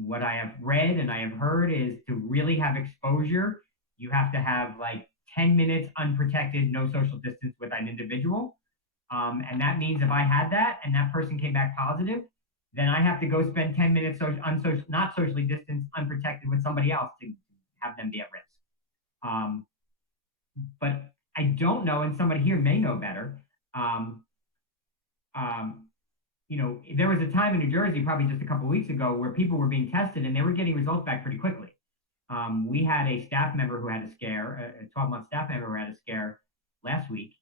what I have read and I have heard is to really have exposure, you have to have like 10 minutes unprotected, no social distance with an individual. And that means if I had that and that person came back positive, then I have to go spend 10 minutes not socially distanced, unprotected with somebody else to have them be at risk. But I don't know, and somebody here may know better. There was a time in New Jersey, probably just a couple of weeks ago, where people were being tested and they were getting results back pretty quickly. We had a staff member who had a scare, a 12-month staff member who had a scare last week.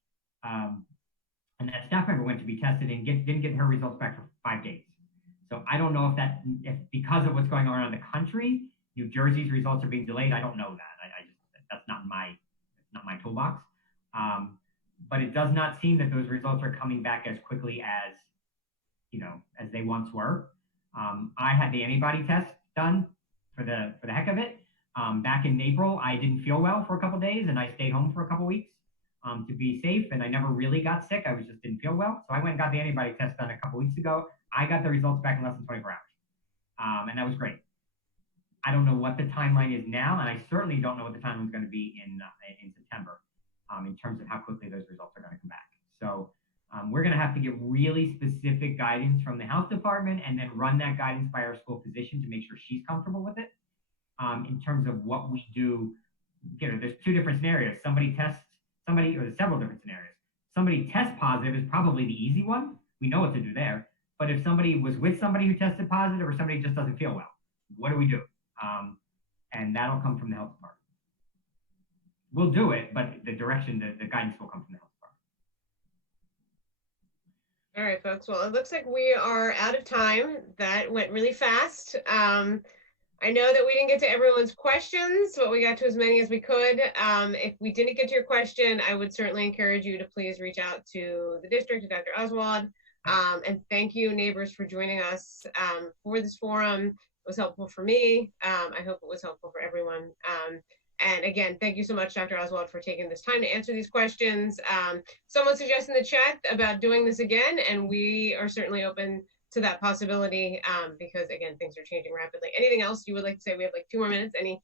And that staff member went to be tested and didn't get her results back for 5 days. So I don't know if because of what's going on around the country, New Jersey's results are being delayed. I don't know that. That's not my toolbox. But it does not seem that those results are coming back as quickly as they once were. I had the antibody test done for the heck of it. Back in April, I didn't feel well for a couple days and I stayed home for a couple weeks to be safe. And I never really got sick. I just didn't feel well. So I went and got the antibody test done a couple weeks ago. I got the results back in less than 24 hours. And that was great. I don't know what the timeline is now, and I certainly don't know what the timeline is going to be in September in terms of how quickly those results are going to come back. So we're going to have to get really specific guidance from the health department and then run that guidance by our school physician to make sure she's comfortable with it. In terms of what we do, there's two different scenarios. Somebody, or there's several different scenarios. Somebody tests positive is probably the easy one. We know what to do there. But if somebody was with somebody who tested positive or somebody just doesn't feel well, what do we do? And that'll come from the health department. We'll do it, but the direction, the guidance will come from the health department. All right, folks. Well, it looks like we are out of time. That went really fast. I know that we didn't get to everyone's questions, but we got to as many as we could. If we didn't get to your question, I would certainly encourage you to please reach out to the district, to Dr. Oswald. And thank you, neighbors, for joining us for this forum. It was helpful for me. I hope it was helpful for everyone. And again, thank you so much, Dr. Oswald, for taking this time to answer these questions. Someone suggested in the chat about doing this again, and we are certainly open to that possibility because, again, things are changing rapidly. Anything else you would like to say? We have like 2 more minutes. Any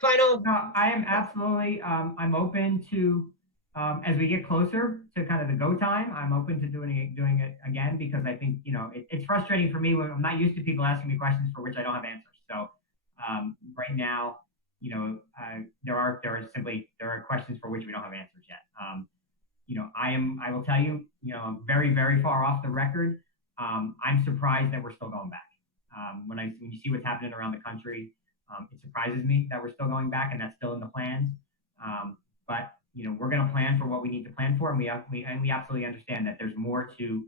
final? No, I am absolutely, I'm open to, as we get closer to kind of the go time, I'm open to doing it again, because I think, it's frustrating for me when I'm not used to people asking me questions for which I don't have answers. So right now, there are questions for which we don't have answers yet. I will tell you, I'm very, very far off the record. I'm surprised that we're still going back. When you see what's happening around the country, it surprises me that we're still going back and that's still in the plans. But we're going to plan for what we need to plan for, and we absolutely understand that there's more to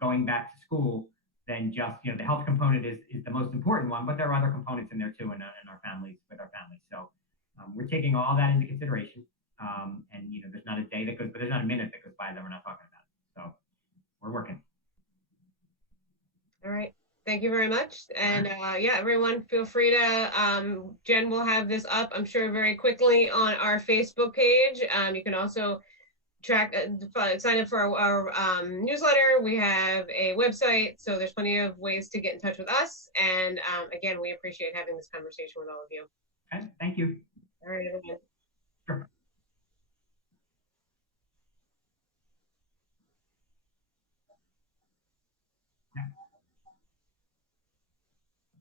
going back to school than just the health component is the most important one, but there are other components in there too in our families with our families. So we're taking all that into consideration, and there's not a day that goes, but there's not a minute that goes by that we're not talking about it. So we're working. All right. Thank you very much. And yeah, everyone, feel free to, Jen will have this up, I'm sure, very quickly on our Facebook page. You can also sign up for our newsletter. We have a website, so there's plenty of ways to get in touch with us. And again, we appreciate having this conversation with all of you. Okay, thank you. All right, everyone. Sure.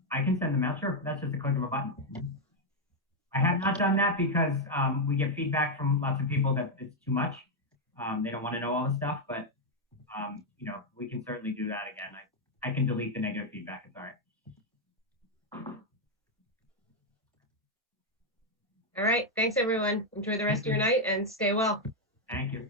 I can send them out, sure. That's just a click of a button. I have not done that because we get feedback from lots of people that it's too much. They don't want to know all the stuff, but we can certainly do that again. I can delete the negative feedback, it's all right. All right, thanks everyone. Enjoy the rest of your night and stay well. Thank you.